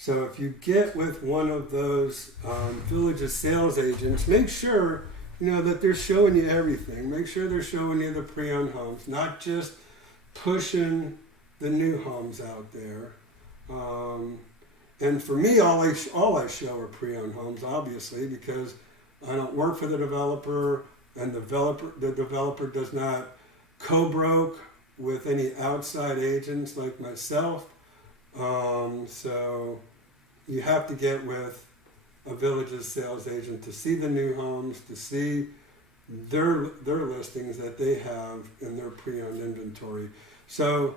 So if you get with one of those villages sales agents, make sure that they're showing you everything. Make sure they're showing you the pre-owned homes, not just pushing the new homes out there. And for me, all I show are pre-owned homes, obviously, because I don't work for the developer, and the developer does not co-broke with any outside agents like myself. So you have to get with a village's sales agent to see the new homes, to see their listings that they have in their pre-owned inventory. So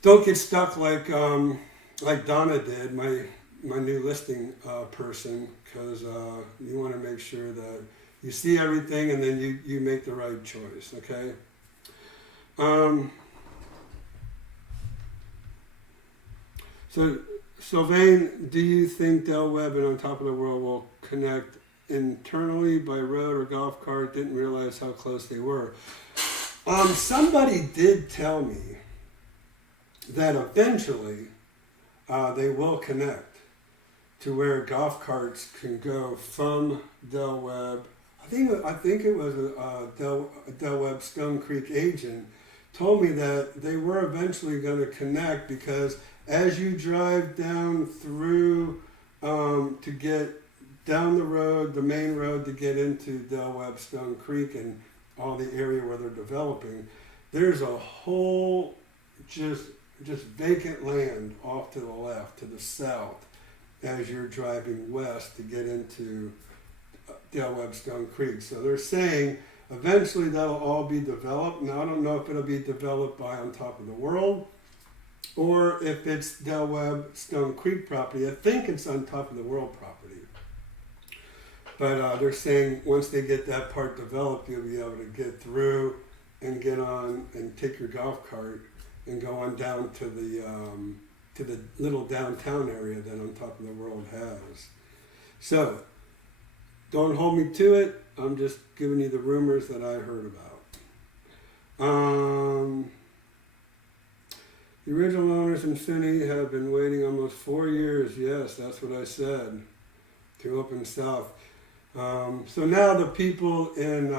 don't get stuck like Donna did, my new listing person, because you want to make sure that you see everything and then you make the right choice, okay? So Sylvain, do you think Del Webb and On Top of the World will connect internally by road or golf cart? Didn't realize how close they were. Somebody did tell me that eventually they will connect to where golf carts can go from Del Webb. I think it was a Del Webb Stone Creek agent told me that they were eventually going to connect, because as you drive down through to get down the road, the main road to get into Del Webb Stone Creek and all the area where they're developing, there's a whole just vacant land off to the left, to the south, as you're driving west to get into Del Webb Stone Creek. So they're saying eventually that'll all be developed. Now I don't know if it'll be developed by On Top of the World or if it's Del Webb Stone Creek property. I think it's On Top of the World property. But they're saying once they get that part developed, you'll be able to get through and get on and take your golf cart and go on down to the little downtown area that On Top of the World has. So don't hold me to it. I'm just giving you the rumors that I heard about. The original owners in Finney have been waiting almost 4 years. Yes, that's what I said, to open south. So now the people in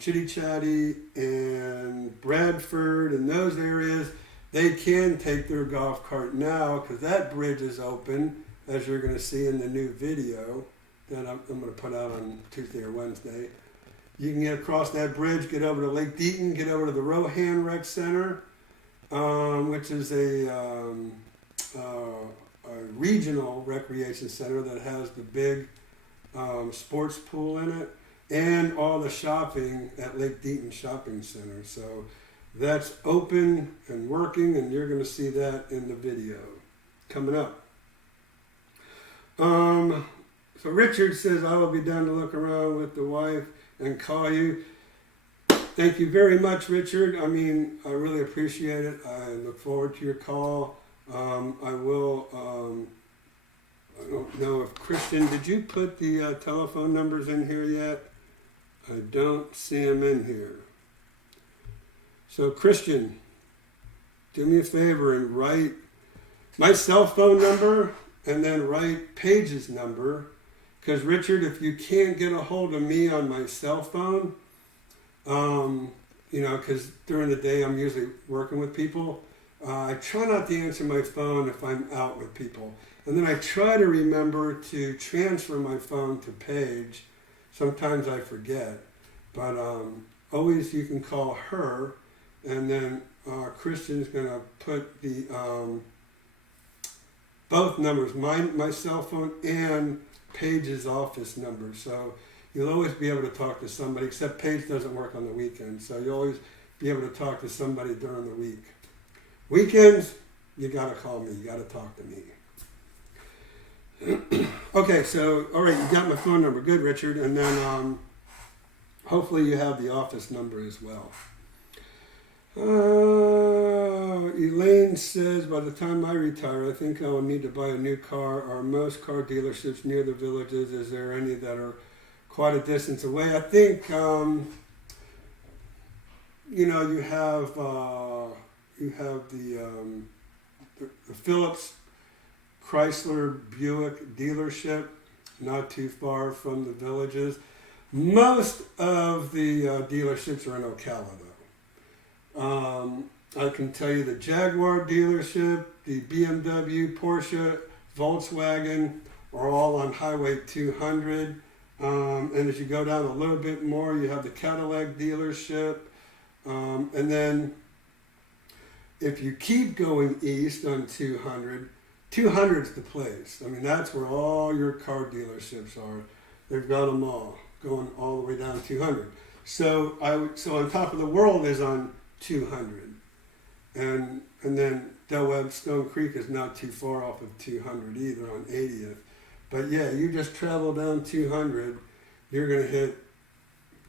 Chitty Chatty and Bradford and those areas, they can take their golf cart now, because that bridge is open, as you're going to see in the new video that I'm going to put out on Tuesday or Wednesday. You can get across that bridge, get over to Lake Deaton, get over to the Rohan Rec Center, which is a regional recreation center that has the big sports pool in it, and all the shopping at Lake Deaton Shopping Center. So that's open and working, and you're going to see that in the video coming up. So Richard says, I will be down to look around with the wife and call you. Thank you very much, Richard. I mean, I really appreciate it. I look forward to your call. I will, I don't know if Christian, did you put the telephone numbers in here yet? I don't see them in here. So Christian, do me a favor and write my cell phone number and then write Paige's number. Because Richard, if you can't get a hold of me on my cell phone, because during the day I'm usually working with people, I try not to answer my phone if I'm out with people. And then I try to remember to transfer my phone to Paige. Sometimes I forget. But always you can call her, and then Christian's going to put the both numbers, my cell phone and Paige's office number. So you'll always be able to talk to somebody, except Paige doesn't work on the weekends. So you'll always be able to talk to somebody during the week. Weekends, you got to call me. You got to talk to me. Okay, so, all right, you got my phone number. Good, Richard. And then hopefully you have the office number as well. Elaine says, by the time I retire, I think I will need to buy a new car. Are most car dealerships near the villages? Is there any that are quite a distance away? I think, you have the Phillips Chrysler Buick dealership, not too far from the Villages. Most of the dealerships are in Ocala, though. I can tell you the Jaguar dealership, the BMW, Porsche, Volkswagen are all on Highway 200. And as you go down a little bit more, you have the Cadillac dealership. And then if you keep going east on 200, 200's the place. I mean, that's where all your car dealerships are. They've got them all, going all the way down 200. So on top of the world is on 200. And then Del Webb Stone Creek is not too far off of 200 either on 80th. But yeah, you just travel down 200, you're going to hit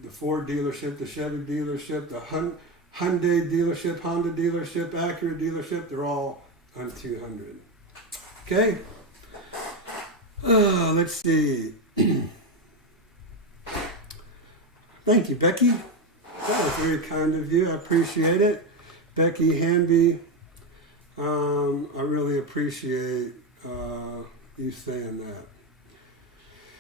the Ford dealership, the Chevy dealership, the Hyundai dealership, Honda dealership, Acura dealership, they're all on 200. Okay? Let's see. Thank you, Becky. That was very kind of you. I appreciate it. Becky Hanby, I really appreciate you saying that.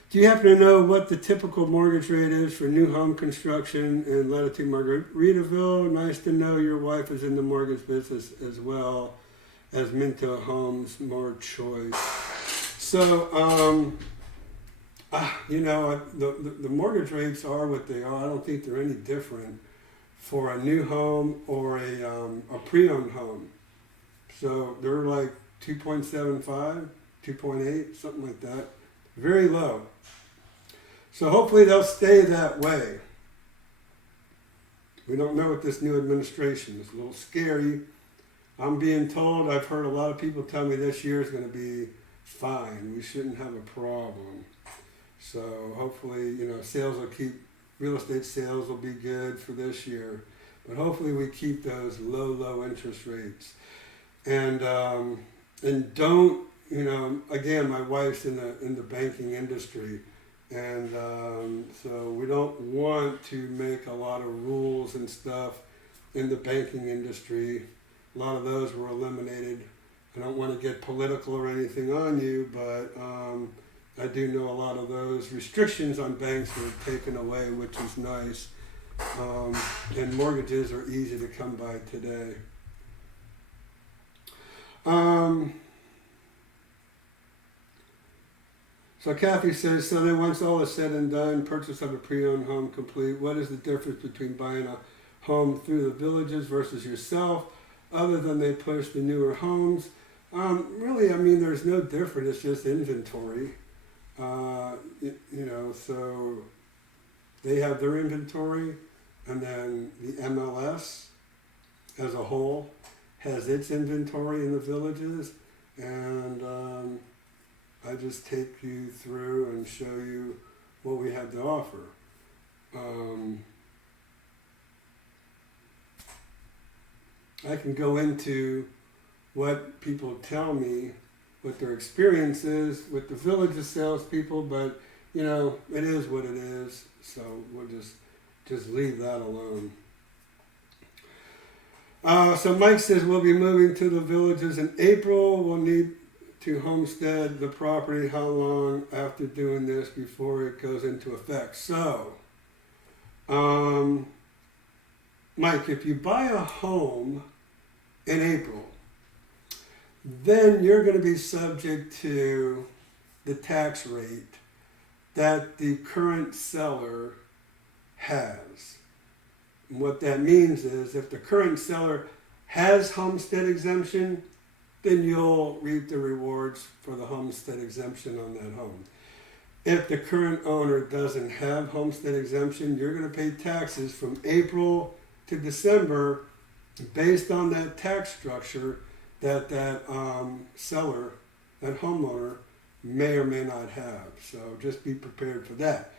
Do you happen to know what the typical mortgage rate is for new home construction in Latitude Margaritaville? Nice to know your wife is in the mortgage business as well as Minto Homes, more choice. So, the mortgage rates are what they are. I don't think they're any different for a new home or a pre-owned home. So they're like 2.75, 2.8, something like that. Very low. So hopefully they'll stay that way. We don't know with this new administration. It's a little scary. I'm being told, I've heard a lot of people tell me this year is going to be fine. We shouldn't have a problem. So hopefully, real estate sales will be good for this year. But hopefully we keep those low interest rates. And don't, again, my wife's in the banking industry. And so we don't want to make a lot of rules and stuff in the banking industry. A lot of those were eliminated. I don't want to get political or anything on you, but I do know a lot of those restrictions on banks were taken away, which is nice. And mortgages are easy to come by today. So Kathy says, so then once all is said and done, purchase of a pre-owned home complete, what is the difference between buying a home through the Villages versus yourself, other than they push the newer homes? Really, there's no difference. It's just inventory. So they have their inventory, and then the MLS as a whole has its inventory in the Villages, and I just take you through and show you what we have to offer. I can go into what people tell me, what their experience is with the Villages salespeople, but it is what it is, so we'll just leave that alone. So Mike says we'll be moving to the Villages in April. We'll need to homestead the property. How long after doing this before it goes into effect? So, Mike, if you buy a home in April, then you're going to be subject to the tax rate that the current seller has. And what that means is if the current seller has homestead exemption, then you'll reap the rewards for the homestead exemption on that home. If the current owner doesn't have homestead exemption, you're going to pay taxes from April to December based on that tax structure that seller, that homeowner, may or may not have. So just be prepared for that.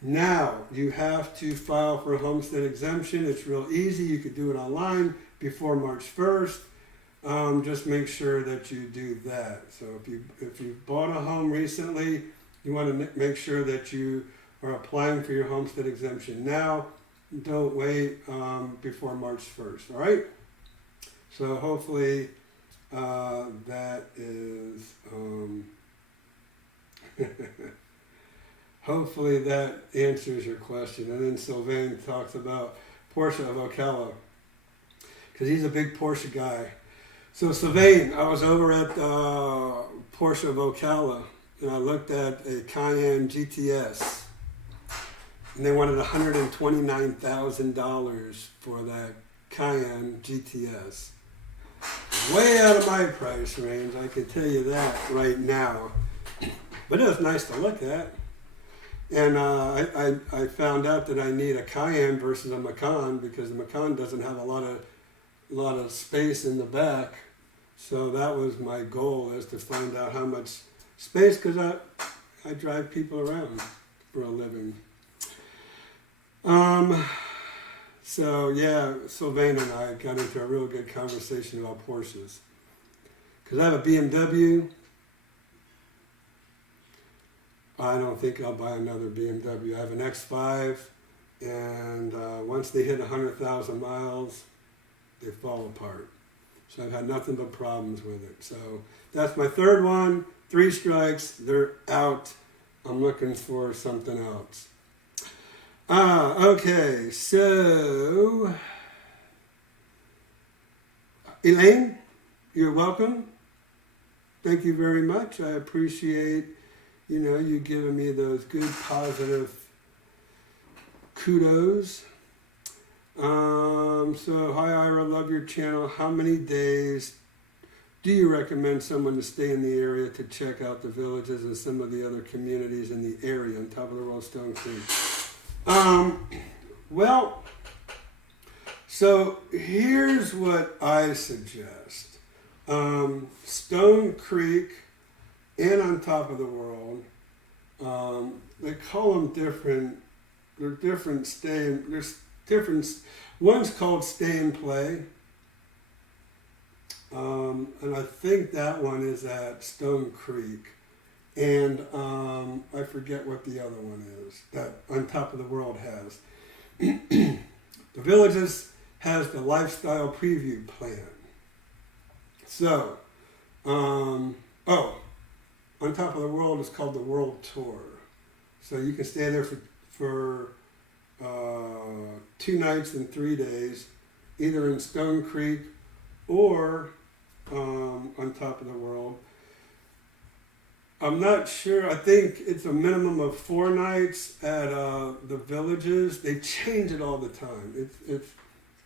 Now, you have to file for a homestead exemption. It's real easy. You could do it online before March 1st. Just make sure that you do that. So if you bought a home recently, you want to make sure that you are applying for your homestead exemption now. Don't wait before March 1st, all right? So hopefully That is, hopefully that answers your question. And then Sylvain talks about Porsche of Ocala, because he's a big Porsche guy. So Sylvain, I was over at Porsche of Ocala, and I looked at a Cayenne GTS, and they wanted $129,000 for that Cayenne GTS. Way out of my price range, I can tell you that right now. But it was nice to look at. And I found out that I need a Cayenne versus a Macan, because the Macan doesn't have a lot of space in the back. So that was my goal, is to find out how much space, because I drive people around for a living. So yeah, Sylvain and I got into a real good conversation about Porsches. Because I have a BMW. I don't think I'll buy another BMW. I have an X5, and once they hit 100,000 miles, they fall apart. So I've had nothing but problems with it. So that's my third one. 3 strikes, they're out. I'm looking for something else. Okay, so Elaine, you're welcome. Thank you very much. I appreciate, you giving me those good positive kudos. So hi Ira, love your channel. How many days do you recommend someone to stay in the area to check out the villages and some of the other communities in the area on top of the world, Stone Creek? Well, so here's what I suggest. Stone Creek and on top of the world, they call them different. They're different there's different. One's called Stay and Play. And I think that one is at Stone Creek. And I forget what the other one is that On Top of the World has. The Villages has the Lifestyle Preview Plan. So, On Top of the World is called the World Tour. So you can stay there for 2 nights and 3 days, either in Stone Creek or On Top of the World. I'm not sure. I think it's a minimum of 4 nights at the Villages. They change it all the time. It's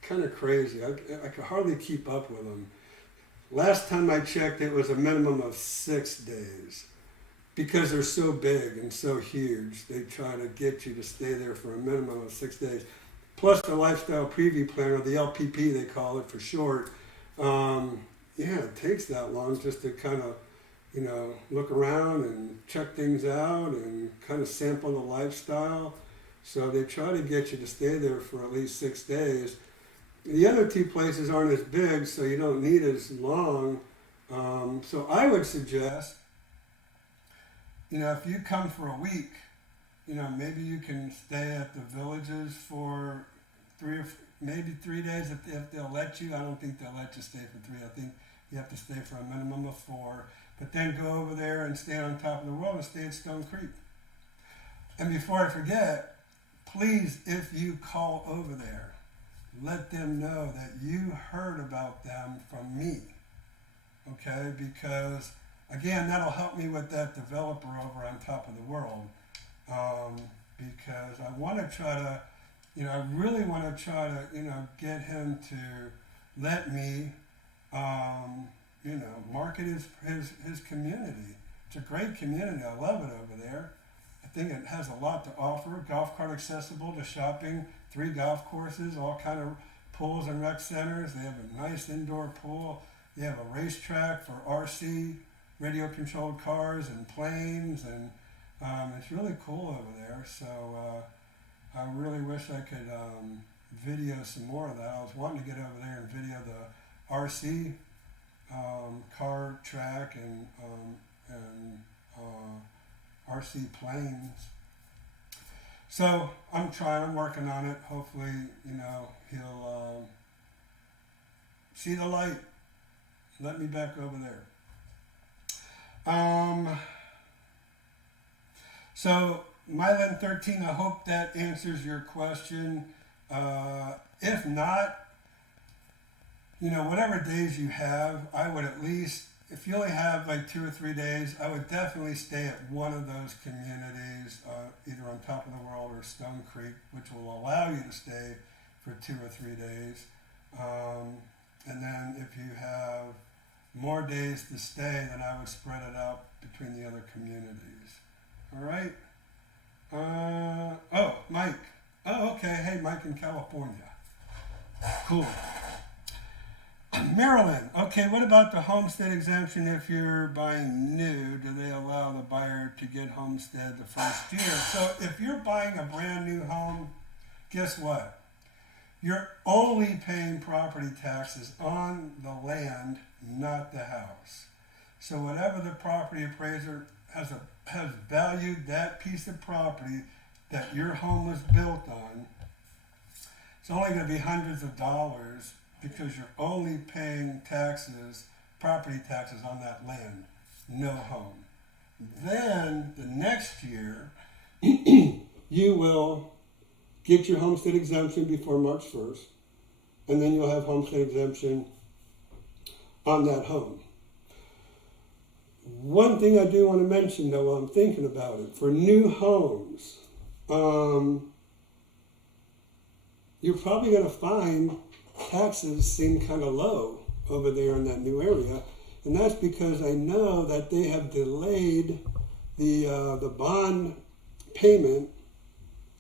kind of crazy. I could hardly keep up with them. Last time I checked, it was a minimum of 6 days. Because they're so big and so huge, they try to get you to stay there for a minimum of 6 days. Plus the Lifestyle Preview Plan, or the LPP they call it for short. It takes that long just to kind of, look around and check things out and kind of sample the lifestyle. So they try to get you to stay there for at least 6 days. The other 2 places aren't as big, so you don't need as long. So I would suggest, if you come for a week, maybe you can stay at the Villages for 3 days if they'll let you. I don't think they'll let you stay for 3. I think you have to stay for a minimum of 4. But then go over there and stay on Top of the World and stay at Stone Creek. And before I forget, please, if you call over there, let them know that you heard about them from me. Okay? Because, again, that'll help me with that developer over on Top of the World. Because I want to try to, I really want to try to, get him to let me, market his community. It's a great community. I love it over there. I think it has a lot to offer. Golf cart accessible to shopping, 3 golf courses, all kind of pools and rec centers. They have a nice indoor pool. They have a racetrack for RC, radio controlled cars and planes, and it's really cool over there. So I really wish I could video some more of that. I was wanting to get over there and video the RC car track and RC planes. So I'm working on it. Hopefully, he'll see the light Let me back over there. So, Mylan 13, I hope that answers your question. If not, whatever days you have, I would at least, if you only have like 2 or 3 days, I would definitely stay at one of those communities, either on Top of the World or Stone Creek, which will allow you to stay for 2 or 3 days. And then if you have more days to stay, then I would spread it out between the other communities. All right? Mike. Oh, okay. Hey, Mike in California. Cool. Maryland. Okay, what about the homestead exemption if you're buying new? Do they allow the buyer to get homestead the first year? So if you're buying a brand new home, guess what? You're only paying property taxes on the land, not the house. So whatever the property appraiser has valued that piece of property that your home was built on, it's only going to be hundreds of dollars because you're only paying taxes, property taxes on that land, no home. Then the next year, you will get your homestead exemption before March 1st, and then you'll have homestead exemption on that home. One thing I do want to mention, though, while I'm thinking about it, for new homes, you're probably going to find taxes seem kind of low over there in that new area, and that's because I know that they have delayed the bond payment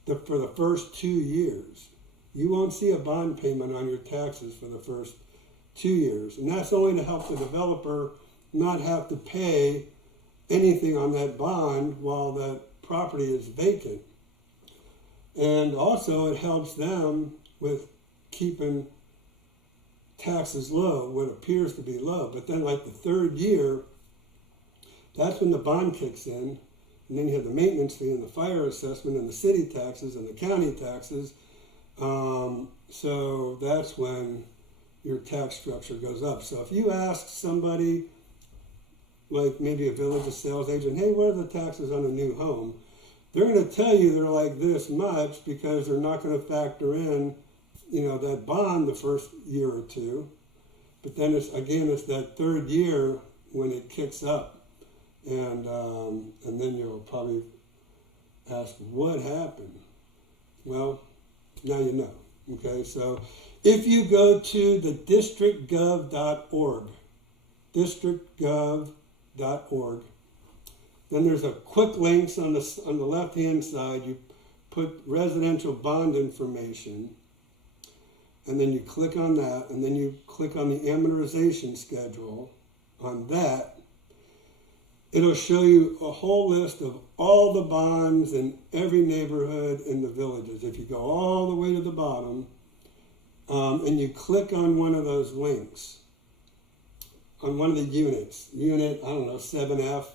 for the first 2 years. You won't see a bond payment on your taxes for the first 2 years, and that's only to help the developer not have to pay anything on that bond while that property is vacant. And also it helps them with keeping taxes low, what appears to be low. But then like the third year, that's when the bond kicks in, and then you have the maintenance fee and the fire assessment and the city taxes and the county taxes. So that's when your tax structure goes up. So if you ask somebody, like maybe a village sales agent, hey, what are the taxes on a new home? They're going to tell you they're like this much because they're not going to factor in, that bond the first year or two. But then it's that third year when it kicks up, and then you'll probably ask, what happened? Well, now you know. Okay, so if you go to the districtgov.org, districtgov.org, then there's a quick links on the left-hand side. You put residential bond information, and then you click on that, and then you click on the amortization schedule. On that, it'll show you a whole list of all the bonds in every neighborhood in the villages. If you go all the way to the bottom, and you click on one of those links, on one of the units, unit, 7F,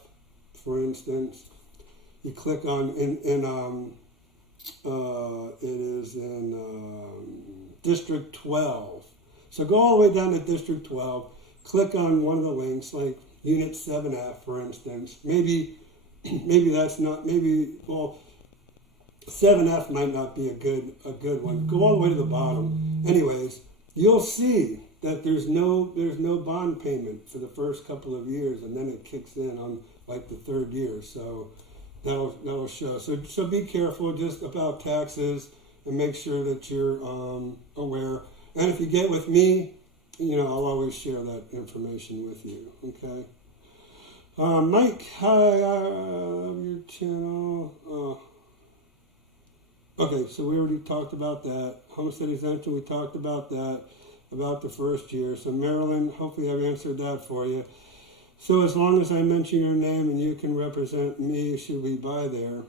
for instance, you click on, it is in District 12. So go all the way down to District 12, click on one of the links, like Unit 7F, for instance. Maybe 7F might not be a good one. Go all the way to the bottom. Anyways, you'll see that there's no bond payment for the first couple of years, and then it kicks in on like the third year. So that'll show. So be careful just about taxes and make sure that you're aware. And if you get with me, I'll always share that information with you. Okay. Mike, hi, your channel. Okay, so we already talked about that. Homestead exemption, we talked about that, about the first year. So Marilyn, hopefully I've answered that for you. So as long as I mention your name and you can represent me, should we buy there?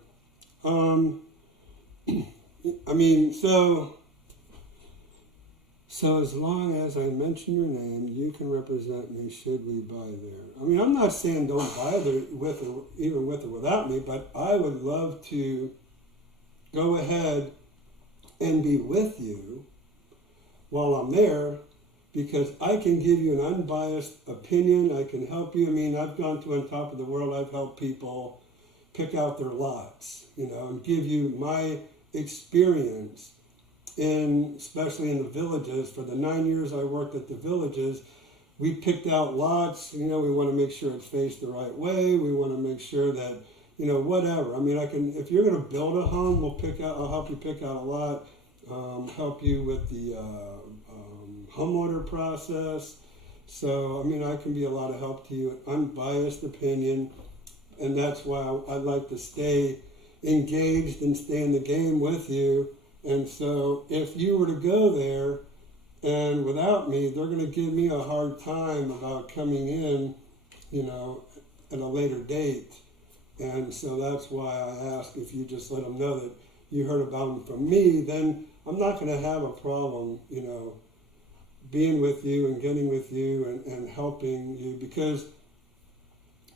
So as long as I mention your name, you can represent me, should we buy there? I'm not saying don't buy there even with or without me, but I would love to go ahead and be with you while I'm there, because I can give you an unbiased opinion. I can help you. I mean, I've gone to On Top of the World. I've helped people pick out their lots, and give you my experience especially in the villages. For the 9 years I worked at the villages, we picked out lots. We want to make sure it's faced the right way. We want to make sure that, whatever. I mean, if you're going to build a home, I'll help you pick out a lot, help you with the homeowner process. So, I mean, I can be a lot of help to you, unbiased opinion, and that's why I'd like to stay engaged and stay in the game with you. And so if you were to go there and without me, they're going to give me a hard time about coming in, at a later date. And so that's why I ask if you just let them know that you heard about them from me, then I'm not going to have a problem, being with you and getting with you and helping you, because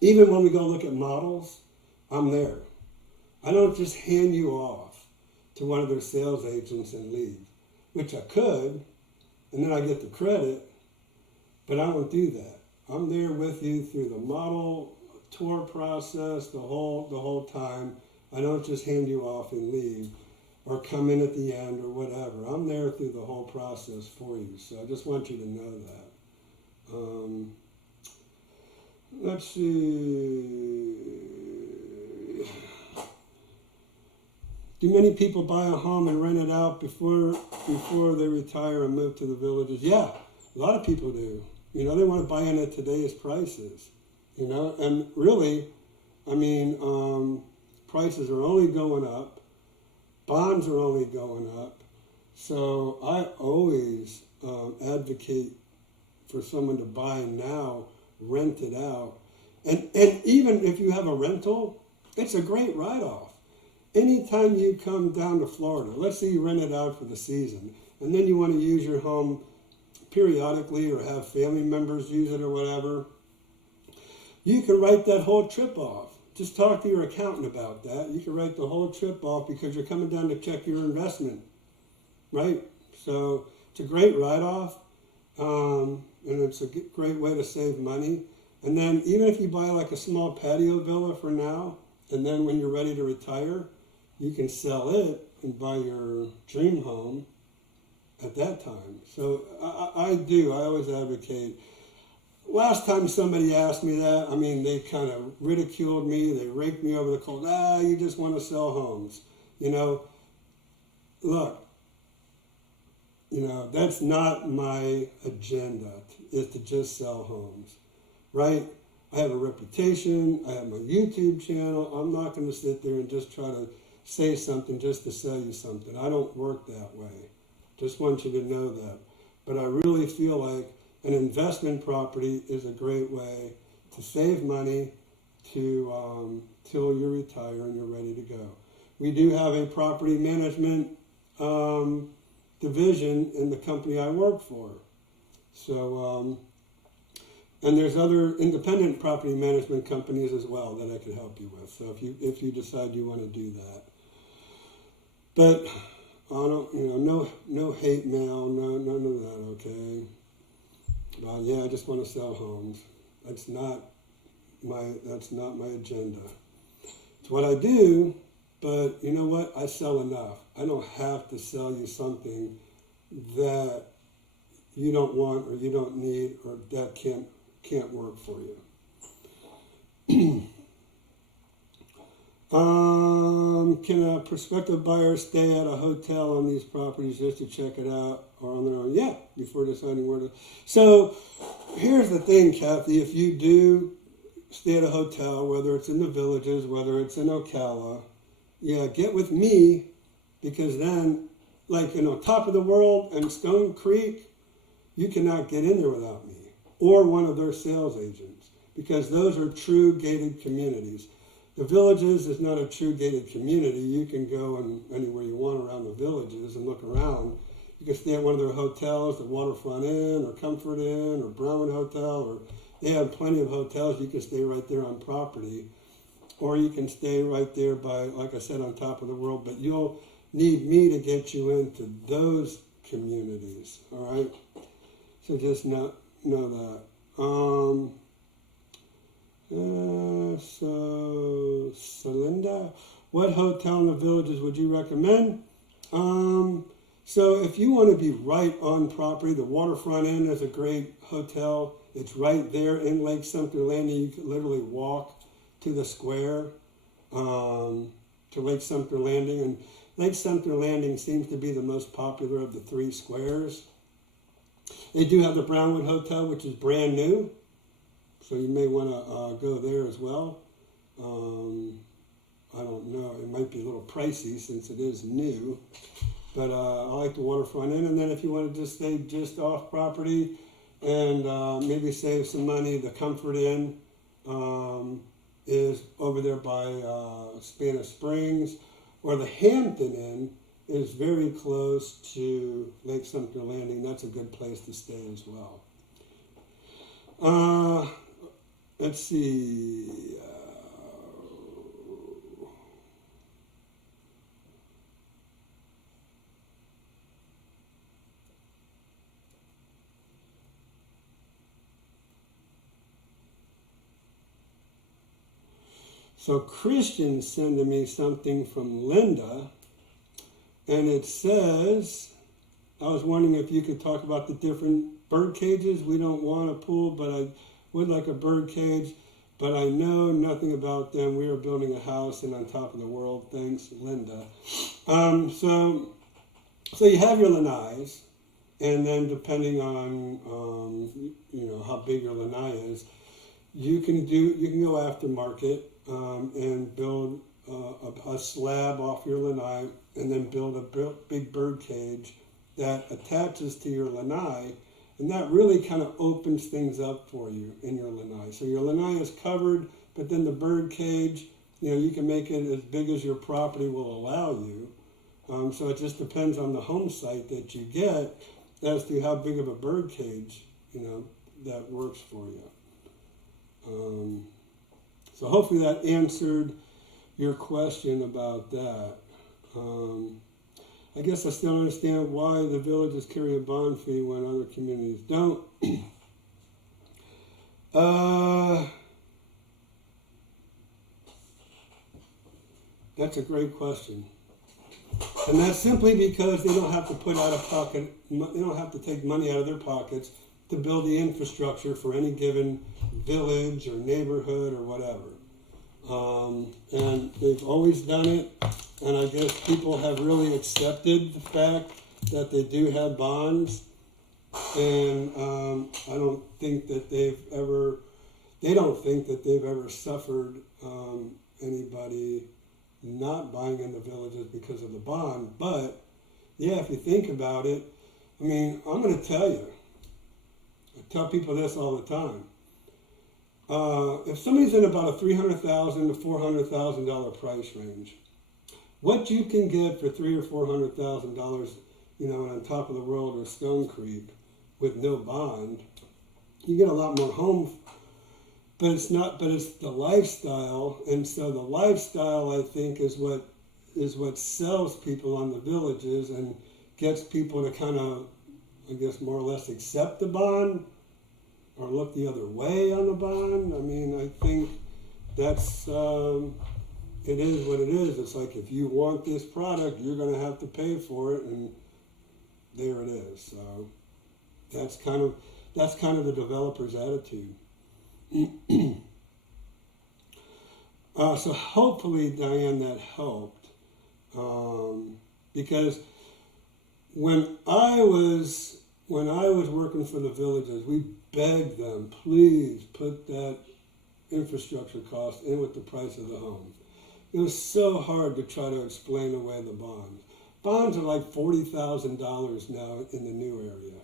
even when we go look at models, I'm there. I don't just hand you off to one of their sales agents and leave, which I could, and then I get the credit, but I won't do that. I'm there with you through the model tour process, the whole time. I don't just hand you off and leave or come in at the end or whatever. I'm there through the whole process for you, so I just want you to know that. Let's see. Do many people buy a home and rent it out before they retire and move to the villages? Yeah, a lot of people do. They want to buy in at today's prices. And really, I mean, prices are only going up. Bonds are only going up. So I always advocate for someone to buy now, rent it out. And even if you have a rental, it's a great write-off. Anytime you come down to Florida, let's say you rent it out for the season, and then you want to use your home periodically or have family members use it or whatever, you can write that whole trip off. Just talk to your accountant about that. You can write the whole trip off because you're coming down to check your investment, right? So it's a great write-off, and it's a great way to save money. And then even if you buy like a small patio villa for now, and then when you're ready to retire, you can sell it and buy your dream home at that time. So I always advocate. Last time somebody asked me that, I mean, they kind of ridiculed me. They raked me over the coals. You just want to sell homes. Look, that's not my agenda, is to just sell homes, right? I have a reputation. I have my YouTube channel. I'm not going to sit there and just try to say something just to sell you something. I don't work that way. Just want you to know that. But I really feel like an investment property is a great way to save money till you retire and you're ready to go. We do have a property management division in the company I work for. So, and there's other independent property management companies as well that I can help you with. So if you decide you want to do that. But I don't, no hate mail, none of that, okay? Well, yeah, I just want to sell homes. That's not my agenda. It's what I do, but you know what? I sell enough. I don't have to sell you something that you don't want or you don't need or that can't work for you. Can a prospective buyer stay at a hotel on these properties just to check it out or on their own? Yeah, before deciding where to. So here's the thing, Kathy. If you do stay at a hotel, whether it's in the villages, whether it's in Ocala, yeah, get with me, because then, like Top of the World and Stone Creek, you cannot get in there without me or one of their sales agents, because those are true gated communities. The villages is not a true gated community. You can go anywhere you want around the villages and look around. You can stay at one of their hotels, the Waterfront Inn or Comfort Inn or Brown Hotel, or they have plenty of hotels. You can stay right there on property, or you can stay right there by, like I said, on Top of the World, but you'll need me to get you into those communities, all right? So just know that. So Celinda, what hotel in the Villages would you recommend? So if you want to be right on property, the Waterfront Inn is a great hotel. It's right there in Lake Sumter Landing. You can literally walk to the square, to Lake Sumter Landing. And Lake Sumter Landing seems to be the most popular of the three squares. They do have the Brownwood Hotel, which is brand new. So you may want to go there as well. I don't know. It might be a little pricey since it is new. But I like the Waterfront Inn. And then if you want to just stay just off property and maybe save some money, the Comfort Inn is over there by Spanish Springs. Or the Hampton Inn is very close to Lake Sumter Landing. That's a good place to stay as well. Let's see. So Christian's sending me something from Linda, and it says, I was wondering if you could talk about the different bird cages. We don't want a pool, but I would like a bird cage, but I know nothing about them. We are building a house and on top of the world. Thanks, Linda. So you have your lanais, and then depending on how big your lanai is, you can go aftermarket and build a slab off your lanai, and then build a big bird cage that attaches to your lanai, and that really kind of opens things up for you in your lanai. So your lanai is covered, but then the bird cage, you can make it as big as your property will allow you. So it just depends on the home site that you get as to how big of a bird cage, that works for you. So hopefully that answered your question about that. I guess I still don't understand why the Villages carry a bond fee when other communities don't. That's a great question. And that's simply because they don't have to put out of pocket, they don't have to take money out of their pockets to build the infrastructure for any given village or neighborhood or whatever. And they've always done it, and I guess people have really accepted the fact that they do have bonds, and I don't think that they don't think that they've ever suffered anybody not buying in the Villages because of the bond. But yeah, if you think about it, I mean, I'm going to tell you, I tell people this all the time. If somebody's in about a $300,000 to $400,000 price range, what you can get for $300,000 or $400,000, on top of the world or Stone Creek with no bond, you get a lot more home. But it's the lifestyle, and so the lifestyle, I think, is what sells people on the Villages and gets people to kind of, I guess, more or less accept the bond or look the other way on the bond. I mean, I think that's, it is what it is. It's like, if you want this product, you're going to have to pay for it, and there it is. So that's kind of the developer's attitude. So hopefully, Diane, that helped, because when I was working for the Villages, we begged them, please put that infrastructure cost in with the price of the home. It was so hard to try to explain away the bonds. Bonds are like $40,000 now in the new area.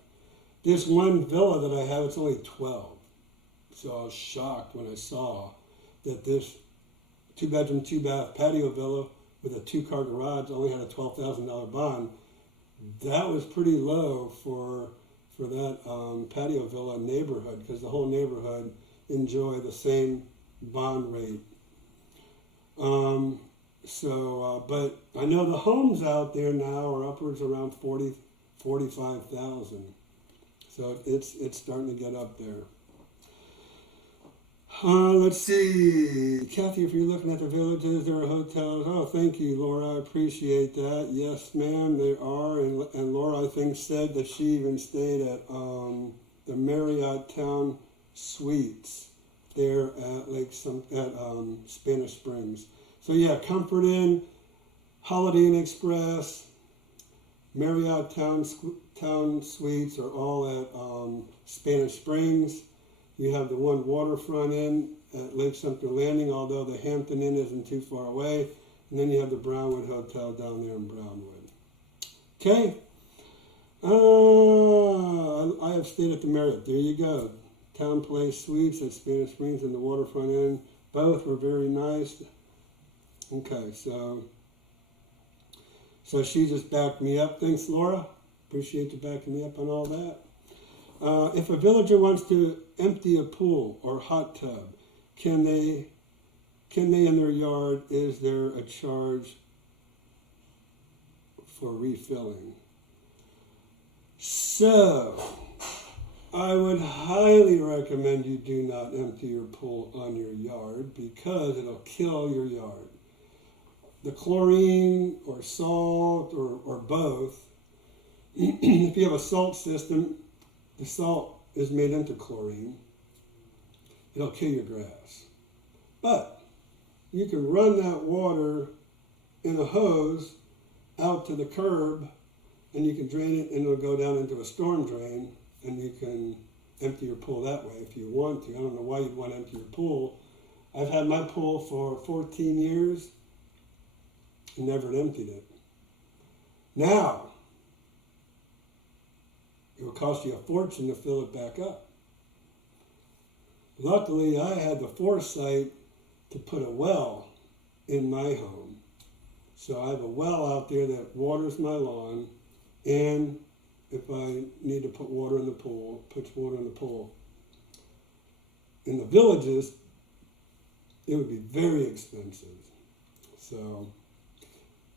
This one villa that I have, it's only 12. So I was shocked when I saw that this 2-bedroom, 2-bath patio villa with a 2-car garage only had a $12,000 bond. That was pretty low for that patio villa neighborhood, because the whole neighborhood enjoy the same bond rate. But I know the homes out there now are upwards around 45,000. So it's starting to get up there. Let's see. Kathy, if you're looking at the villages, there are hotels. Oh, thank you, Laura. I appreciate that. Yes, ma'am, there are. And Laura, I think, said that she even stayed at the Marriott Town Suites there at Spanish Springs. So yeah, Comfort Inn, Holiday Inn Express, Marriott Town Suites are all at Spanish Springs. You have the one waterfront inn at Lake Sumter Landing, although the Hampton Inn isn't too far away. And then you have the Brownwood Hotel down there in Brownwood. Okay. I have stayed at the Marriott. There you go. Town Place Suites at Spanish Springs and the Waterfront Inn. Both were very nice. Okay, so she just backed me up. Thanks, Laura. Appreciate you backing me up on all that. If a villager wants to empty a pool or hot tub, can they in their yard, is there a charge for refilling? So, I would highly recommend you do not empty your pool on your yard because it'll kill your yard. The chlorine or salt or both, if you have a salt system, the salt is made into chlorine. It'll kill your grass. But you can run that water in a hose out to the curb and you can drain it and it'll go down into a storm drain and you can empty your pool that way if you want to. I don't know why you'd want to empty your pool. I've had my pool for 14 years and never emptied it. Now, it will cost you a fortune to fill it back up. Luckily, I had the foresight to put a well in my home. So I have a well out there that waters my lawn, and if I need to put water in the pool, puts water in the pool. In the villages, it would be very expensive. So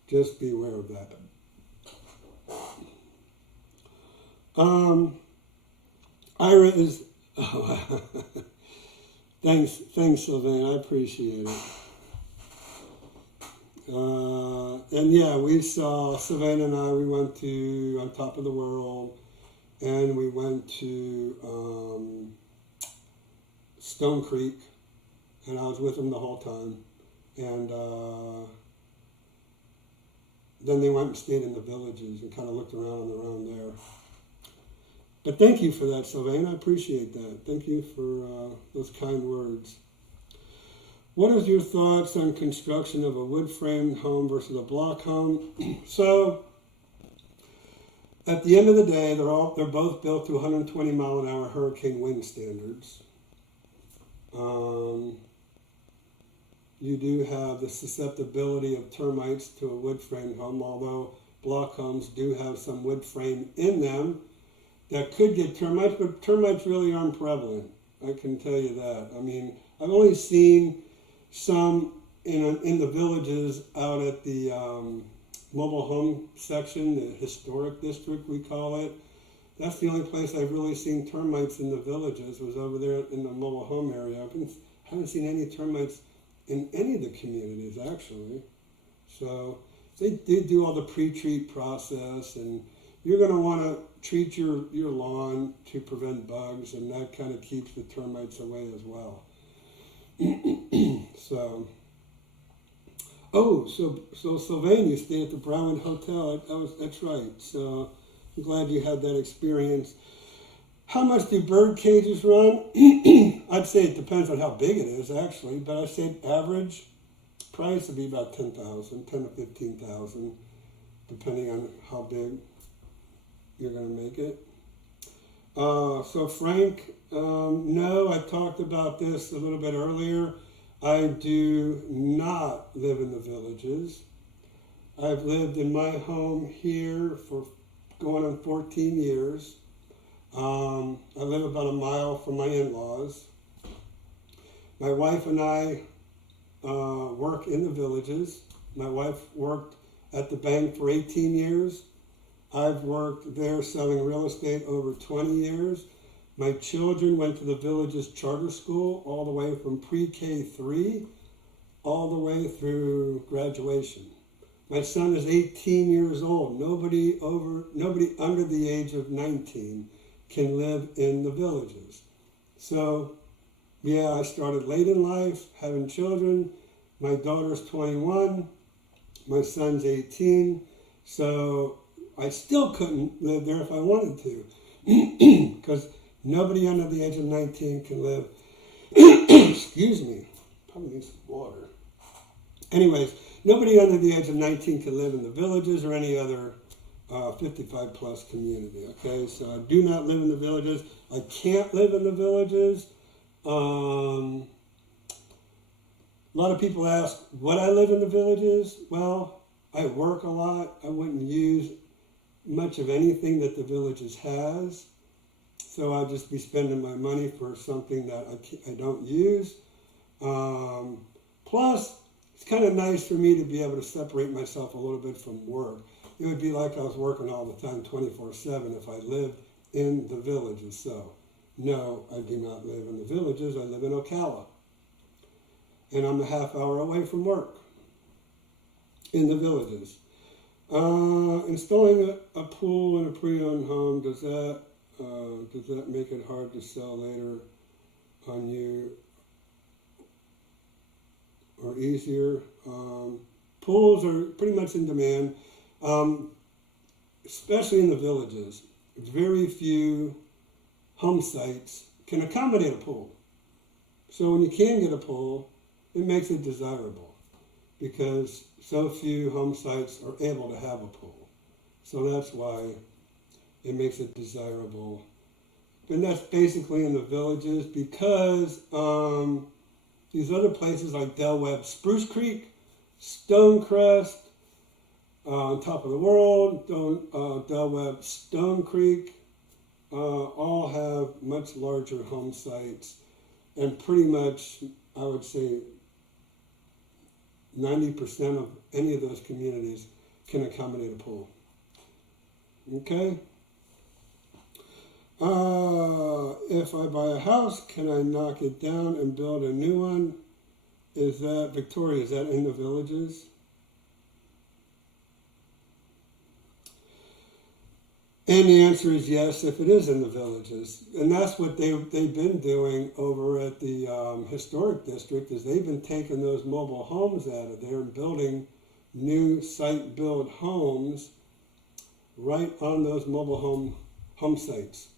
just be aware of that. Ira is, thanks Sylvain, I appreciate it. And yeah, we saw, Sylvain and I, we went to On Top of the World, and we went to Stone Creek, and I was with them the whole time. And then they went and stayed in the villages and kind of looked around on their own there. But thank you for that, Sylvain. I appreciate that. Thank you for those kind words. What is your thoughts on construction of a wood-framed home versus a block home? So, at the end of the day, they're both built to 120 mile an hour hurricane wind standards. You do have the susceptibility of termites to a wood-framed home, although block homes do have some wood frame in them that could get termites, but termites really aren't prevalent. I can tell you that. I mean, I've only seen some in the villages out at the mobile home section, the historic district we call it. That's the only place I've really seen termites in the villages, was over there in the mobile home area. I haven't seen any termites in any of the communities, actually. So they do all the pre-treat process, and you're going to want to treat your lawn to prevent bugs, and that kind of keeps the termites away as well. So Sylvain, you stayed at the Brownwood Hotel. That's right. So I'm glad you had that experience. How much do bird cages run? I'd say it depends on how big it is, actually, but I'd say average price would be about $10,000, $10,000 to $15,000, depending on how big you're going to make it. So Frank, no, I talked about this a little bit earlier. I do not live in the villages. I've lived in my home here for going on 14 years. I live about a mile from my in-laws. My wife and I work in the villages. My wife worked at the bank for 18 years. I've worked there selling real estate over 20 years. My children went to the Villages Charter School all the way from pre-K3 all the way through graduation. My son is 18 years old. Nobody under the age of 19 can live in the Villages. So, yeah, I started late in life, having children. My daughter's 21. My son's 18. So I still couldn't live there if I wanted to. Because nobody under the age of 19 can live. Excuse me. Probably need some water. Anyways, nobody under the age of 19 can live in the Villages or any other 55 plus community. Okay, so I do not live in the Villages. I can't live in the Villages. A lot of people ask, would I live in the Villages? Well, I work a lot. I wouldn't use much of anything that the Villages has. So I'll just be spending my money for something that I don't use. Plus, it's kind of nice for me to be able to separate myself a little bit from work. It would be like I was working all the time 24/7 if I lived in the Villages. So, no, I do not live in the Villages. I live in Ocala. And I'm a half hour away from work in the Villages. Installing a pool in a pre-owned home, does that make it hard to sell later on you or easier? Pools are pretty much in demand, especially in the Villages. Very few home sites can accommodate a pool. So when you can get a pool, it makes it desirable because so few home sites are able to have a pool. So that's why it makes it desirable. And that's basically in the Villages because these other places like Del Webb, Spruce Creek, Stonecrest, on top of the world, Del Webb, Stone Creek, all have much larger home sites. And pretty much, I would say, 90% of any of those communities can accommodate a pool. Okay? If I buy a house, can I knock it down and build a new one? Is that, Victoria, is that in the Villages? And the answer is yes, if it is in the Villages. And that's what they've been doing over at the Historic District, is they've been taking those mobile homes out of there and building new site-built homes right on those mobile home sites.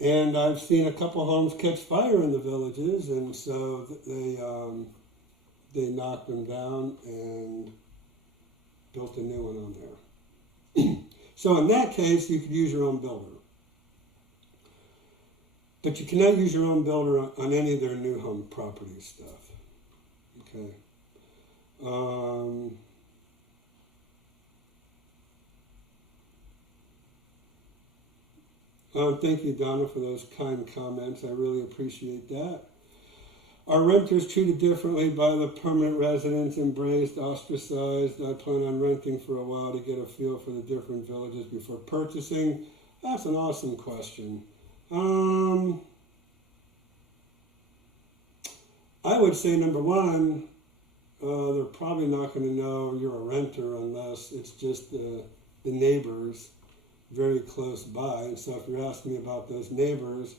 And I've seen a couple homes catch fire in the Villages, and so they knocked them down and built a new one on there. So in that case, you could use your own builder. But you cannot use your own builder on any of their new home property stuff. Okay. Thank you, Donna, for those kind comments. I really appreciate that. Are renters treated differently by the permanent residents, embraced, ostracized? I plan on renting for a while to get a feel for the different villages before purchasing. That's an awesome question. I would say, number one, they're probably not going to know you're a renter unless it's just the neighbors very close by. And so if you're asking me about those neighbors,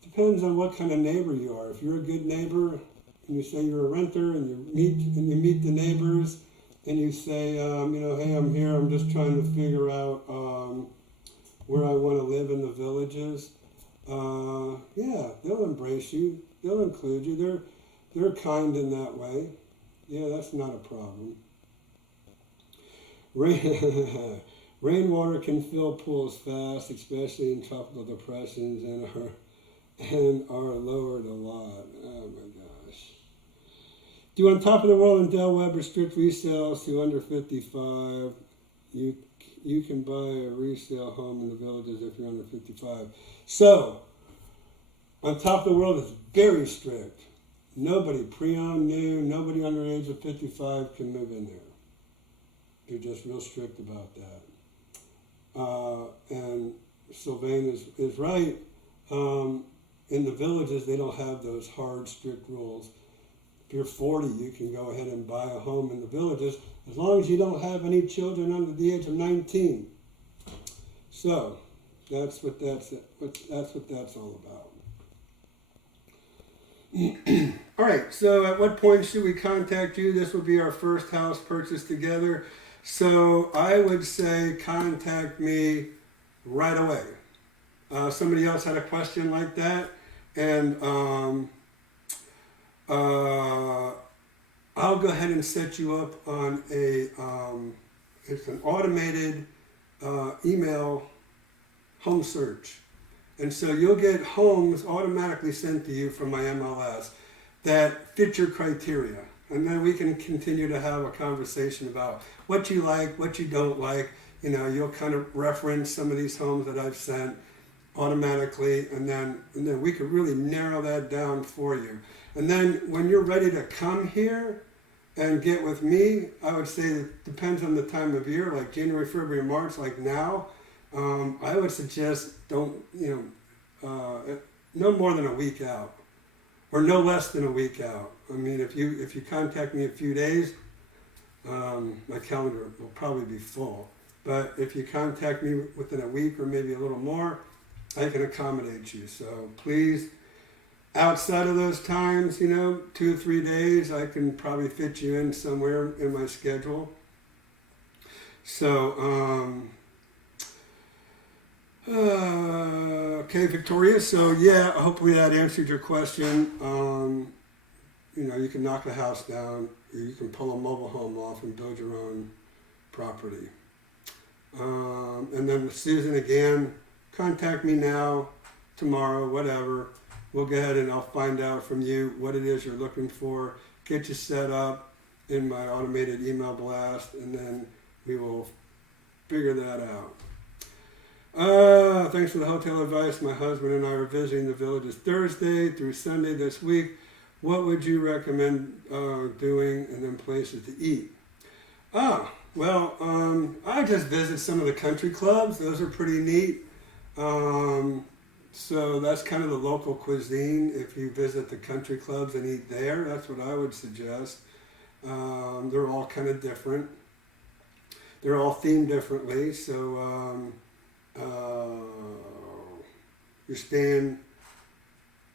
depends on what kind of neighbor you are. If you're a good neighbor and you say you're a renter and you meet the neighbors and you say, hey, I'm here, I'm just trying to figure out where I want to live in the Villages. Yeah, they'll embrace you. They'll include you. They're kind in that way. Yeah, that's not a problem. Rainwater can fill pools fast, especially in tropical depressions, and are lowered a lot. Oh my gosh. Do on top of the world and Del Webb restrict resales to under 55? You can buy a resale home in the Villages if you're under 55. So, on top of the world is very strict. Nobody, pre-owned, new, nobody under the age of 55 can move in there. They're just real strict about that. And Sylvain is right. In the villages, they don't have those hard, strict rules. If you're 40, you can go ahead and buy a home in the villages as long as you don't have any children under the age of 19. So that's what that's all about. All right, so at what point should we contact you? This will be our first house purchase together. So I would say contact me right away. Somebody else had a question like that, and I'll go ahead and set you up on it's an automated email home search. And so you'll get homes automatically sent to you from my MLS that fit your criteria. And then we can continue to have a conversation about what you like, what you don't like. You know, you'll kind of reference some of these homes that I've sent automatically, and then we could really narrow that down for you. And then when you're ready to come here and get with me, I would say it depends on the time of year, like January, February, March, like now. I would suggest no more than a week out, or no less than a week out. I mean, if you contact me a few days, my calendar will probably be full. But if you contact me within a week or maybe a little more, I can accommodate you. So please, outside of those times, 2 or 3 days, I can probably fit you in somewhere in my schedule. So, okay, Victoria. So yeah, hopefully that answered your question. You can knock the house down, or you can pull a mobile home off and build your own property. And then with Susan again, contact me now, tomorrow, whatever. We'll go ahead and I'll find out from you what it is you're looking for, get you set up in my automated email blast, and then we will figure that out. Thanks for the hotel advice. My husband and I are visiting the villages Thursday through Sunday this week. What would you recommend doing, and then places to eat? Well, I just visit some of the country clubs. Those are pretty neat. So that's kind of the local cuisine. If you visit the country clubs and eat there, that's what I would suggest. They're all kind of different. They're all themed differently. So you're staying,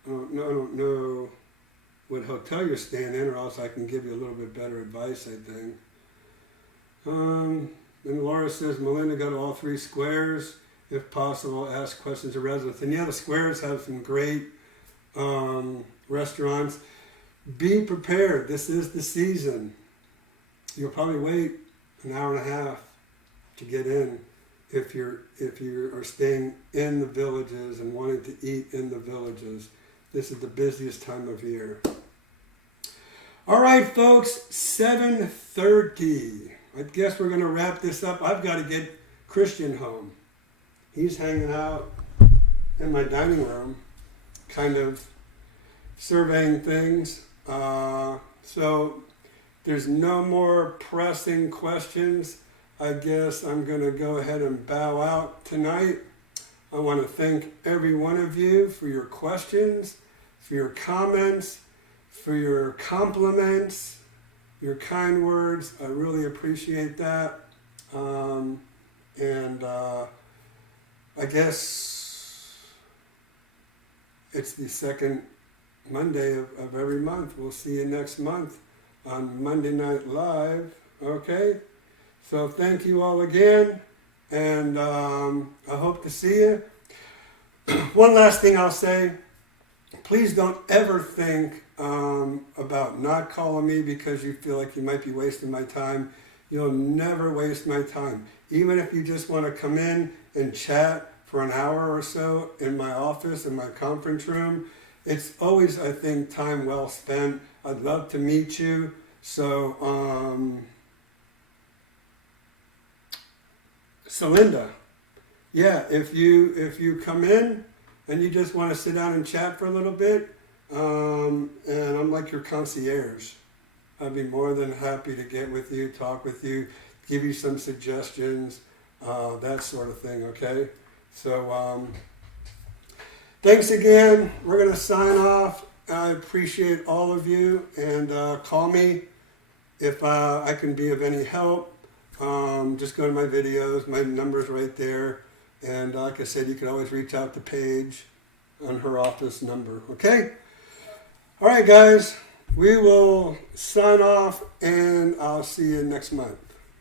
I don't know what hotel you're staying in, or else I can give you a little bit better advice, I think. And Laura says, Melinda, go to all 3 squares. If possible, ask questions of residents. And yeah, the squares have some great restaurants. Be prepared. This is the season. You'll probably wait an hour and a half to get in if you are staying in the villages and wanting to eat in the villages. This is the busiest time of year. All right, folks, 7:30. I guess we're going to wrap this up. I've got to get Christian home. He's hanging out in my dining room, kind of surveying things. So there's no more pressing questions. I guess I'm going to go ahead and bow out tonight. I want to thank every one of you for your questions, for your comments, for your compliments, your kind words. I really appreciate that. I guess it's the second Monday of every month. We'll see you next month on Monday Night Live. Okay? So thank you all again, and I hope to see you. One last thing I'll say. Please don't ever think about not calling me because you feel like you might be wasting my time. You'll never waste my time. Even if you just want to come in and chat for an hour or so in my office, in my conference room, it's always, I think, time well spent. I'd love to meet you. So, Linda, yeah, if you come in and you just want to sit down and chat for a little bit, and I'm like your concierge, I'd be more than happy to get with you, talk with you, give you some suggestions. that sort of thing, okay? So thanks again. We're going to sign off. I appreciate all of you, and call me if I can be of any help. Just go to my videos, my number's right there. And like I said, you can always reach out to Paige on her office number, okay? All right, guys, we will sign off, and I'll see you next month.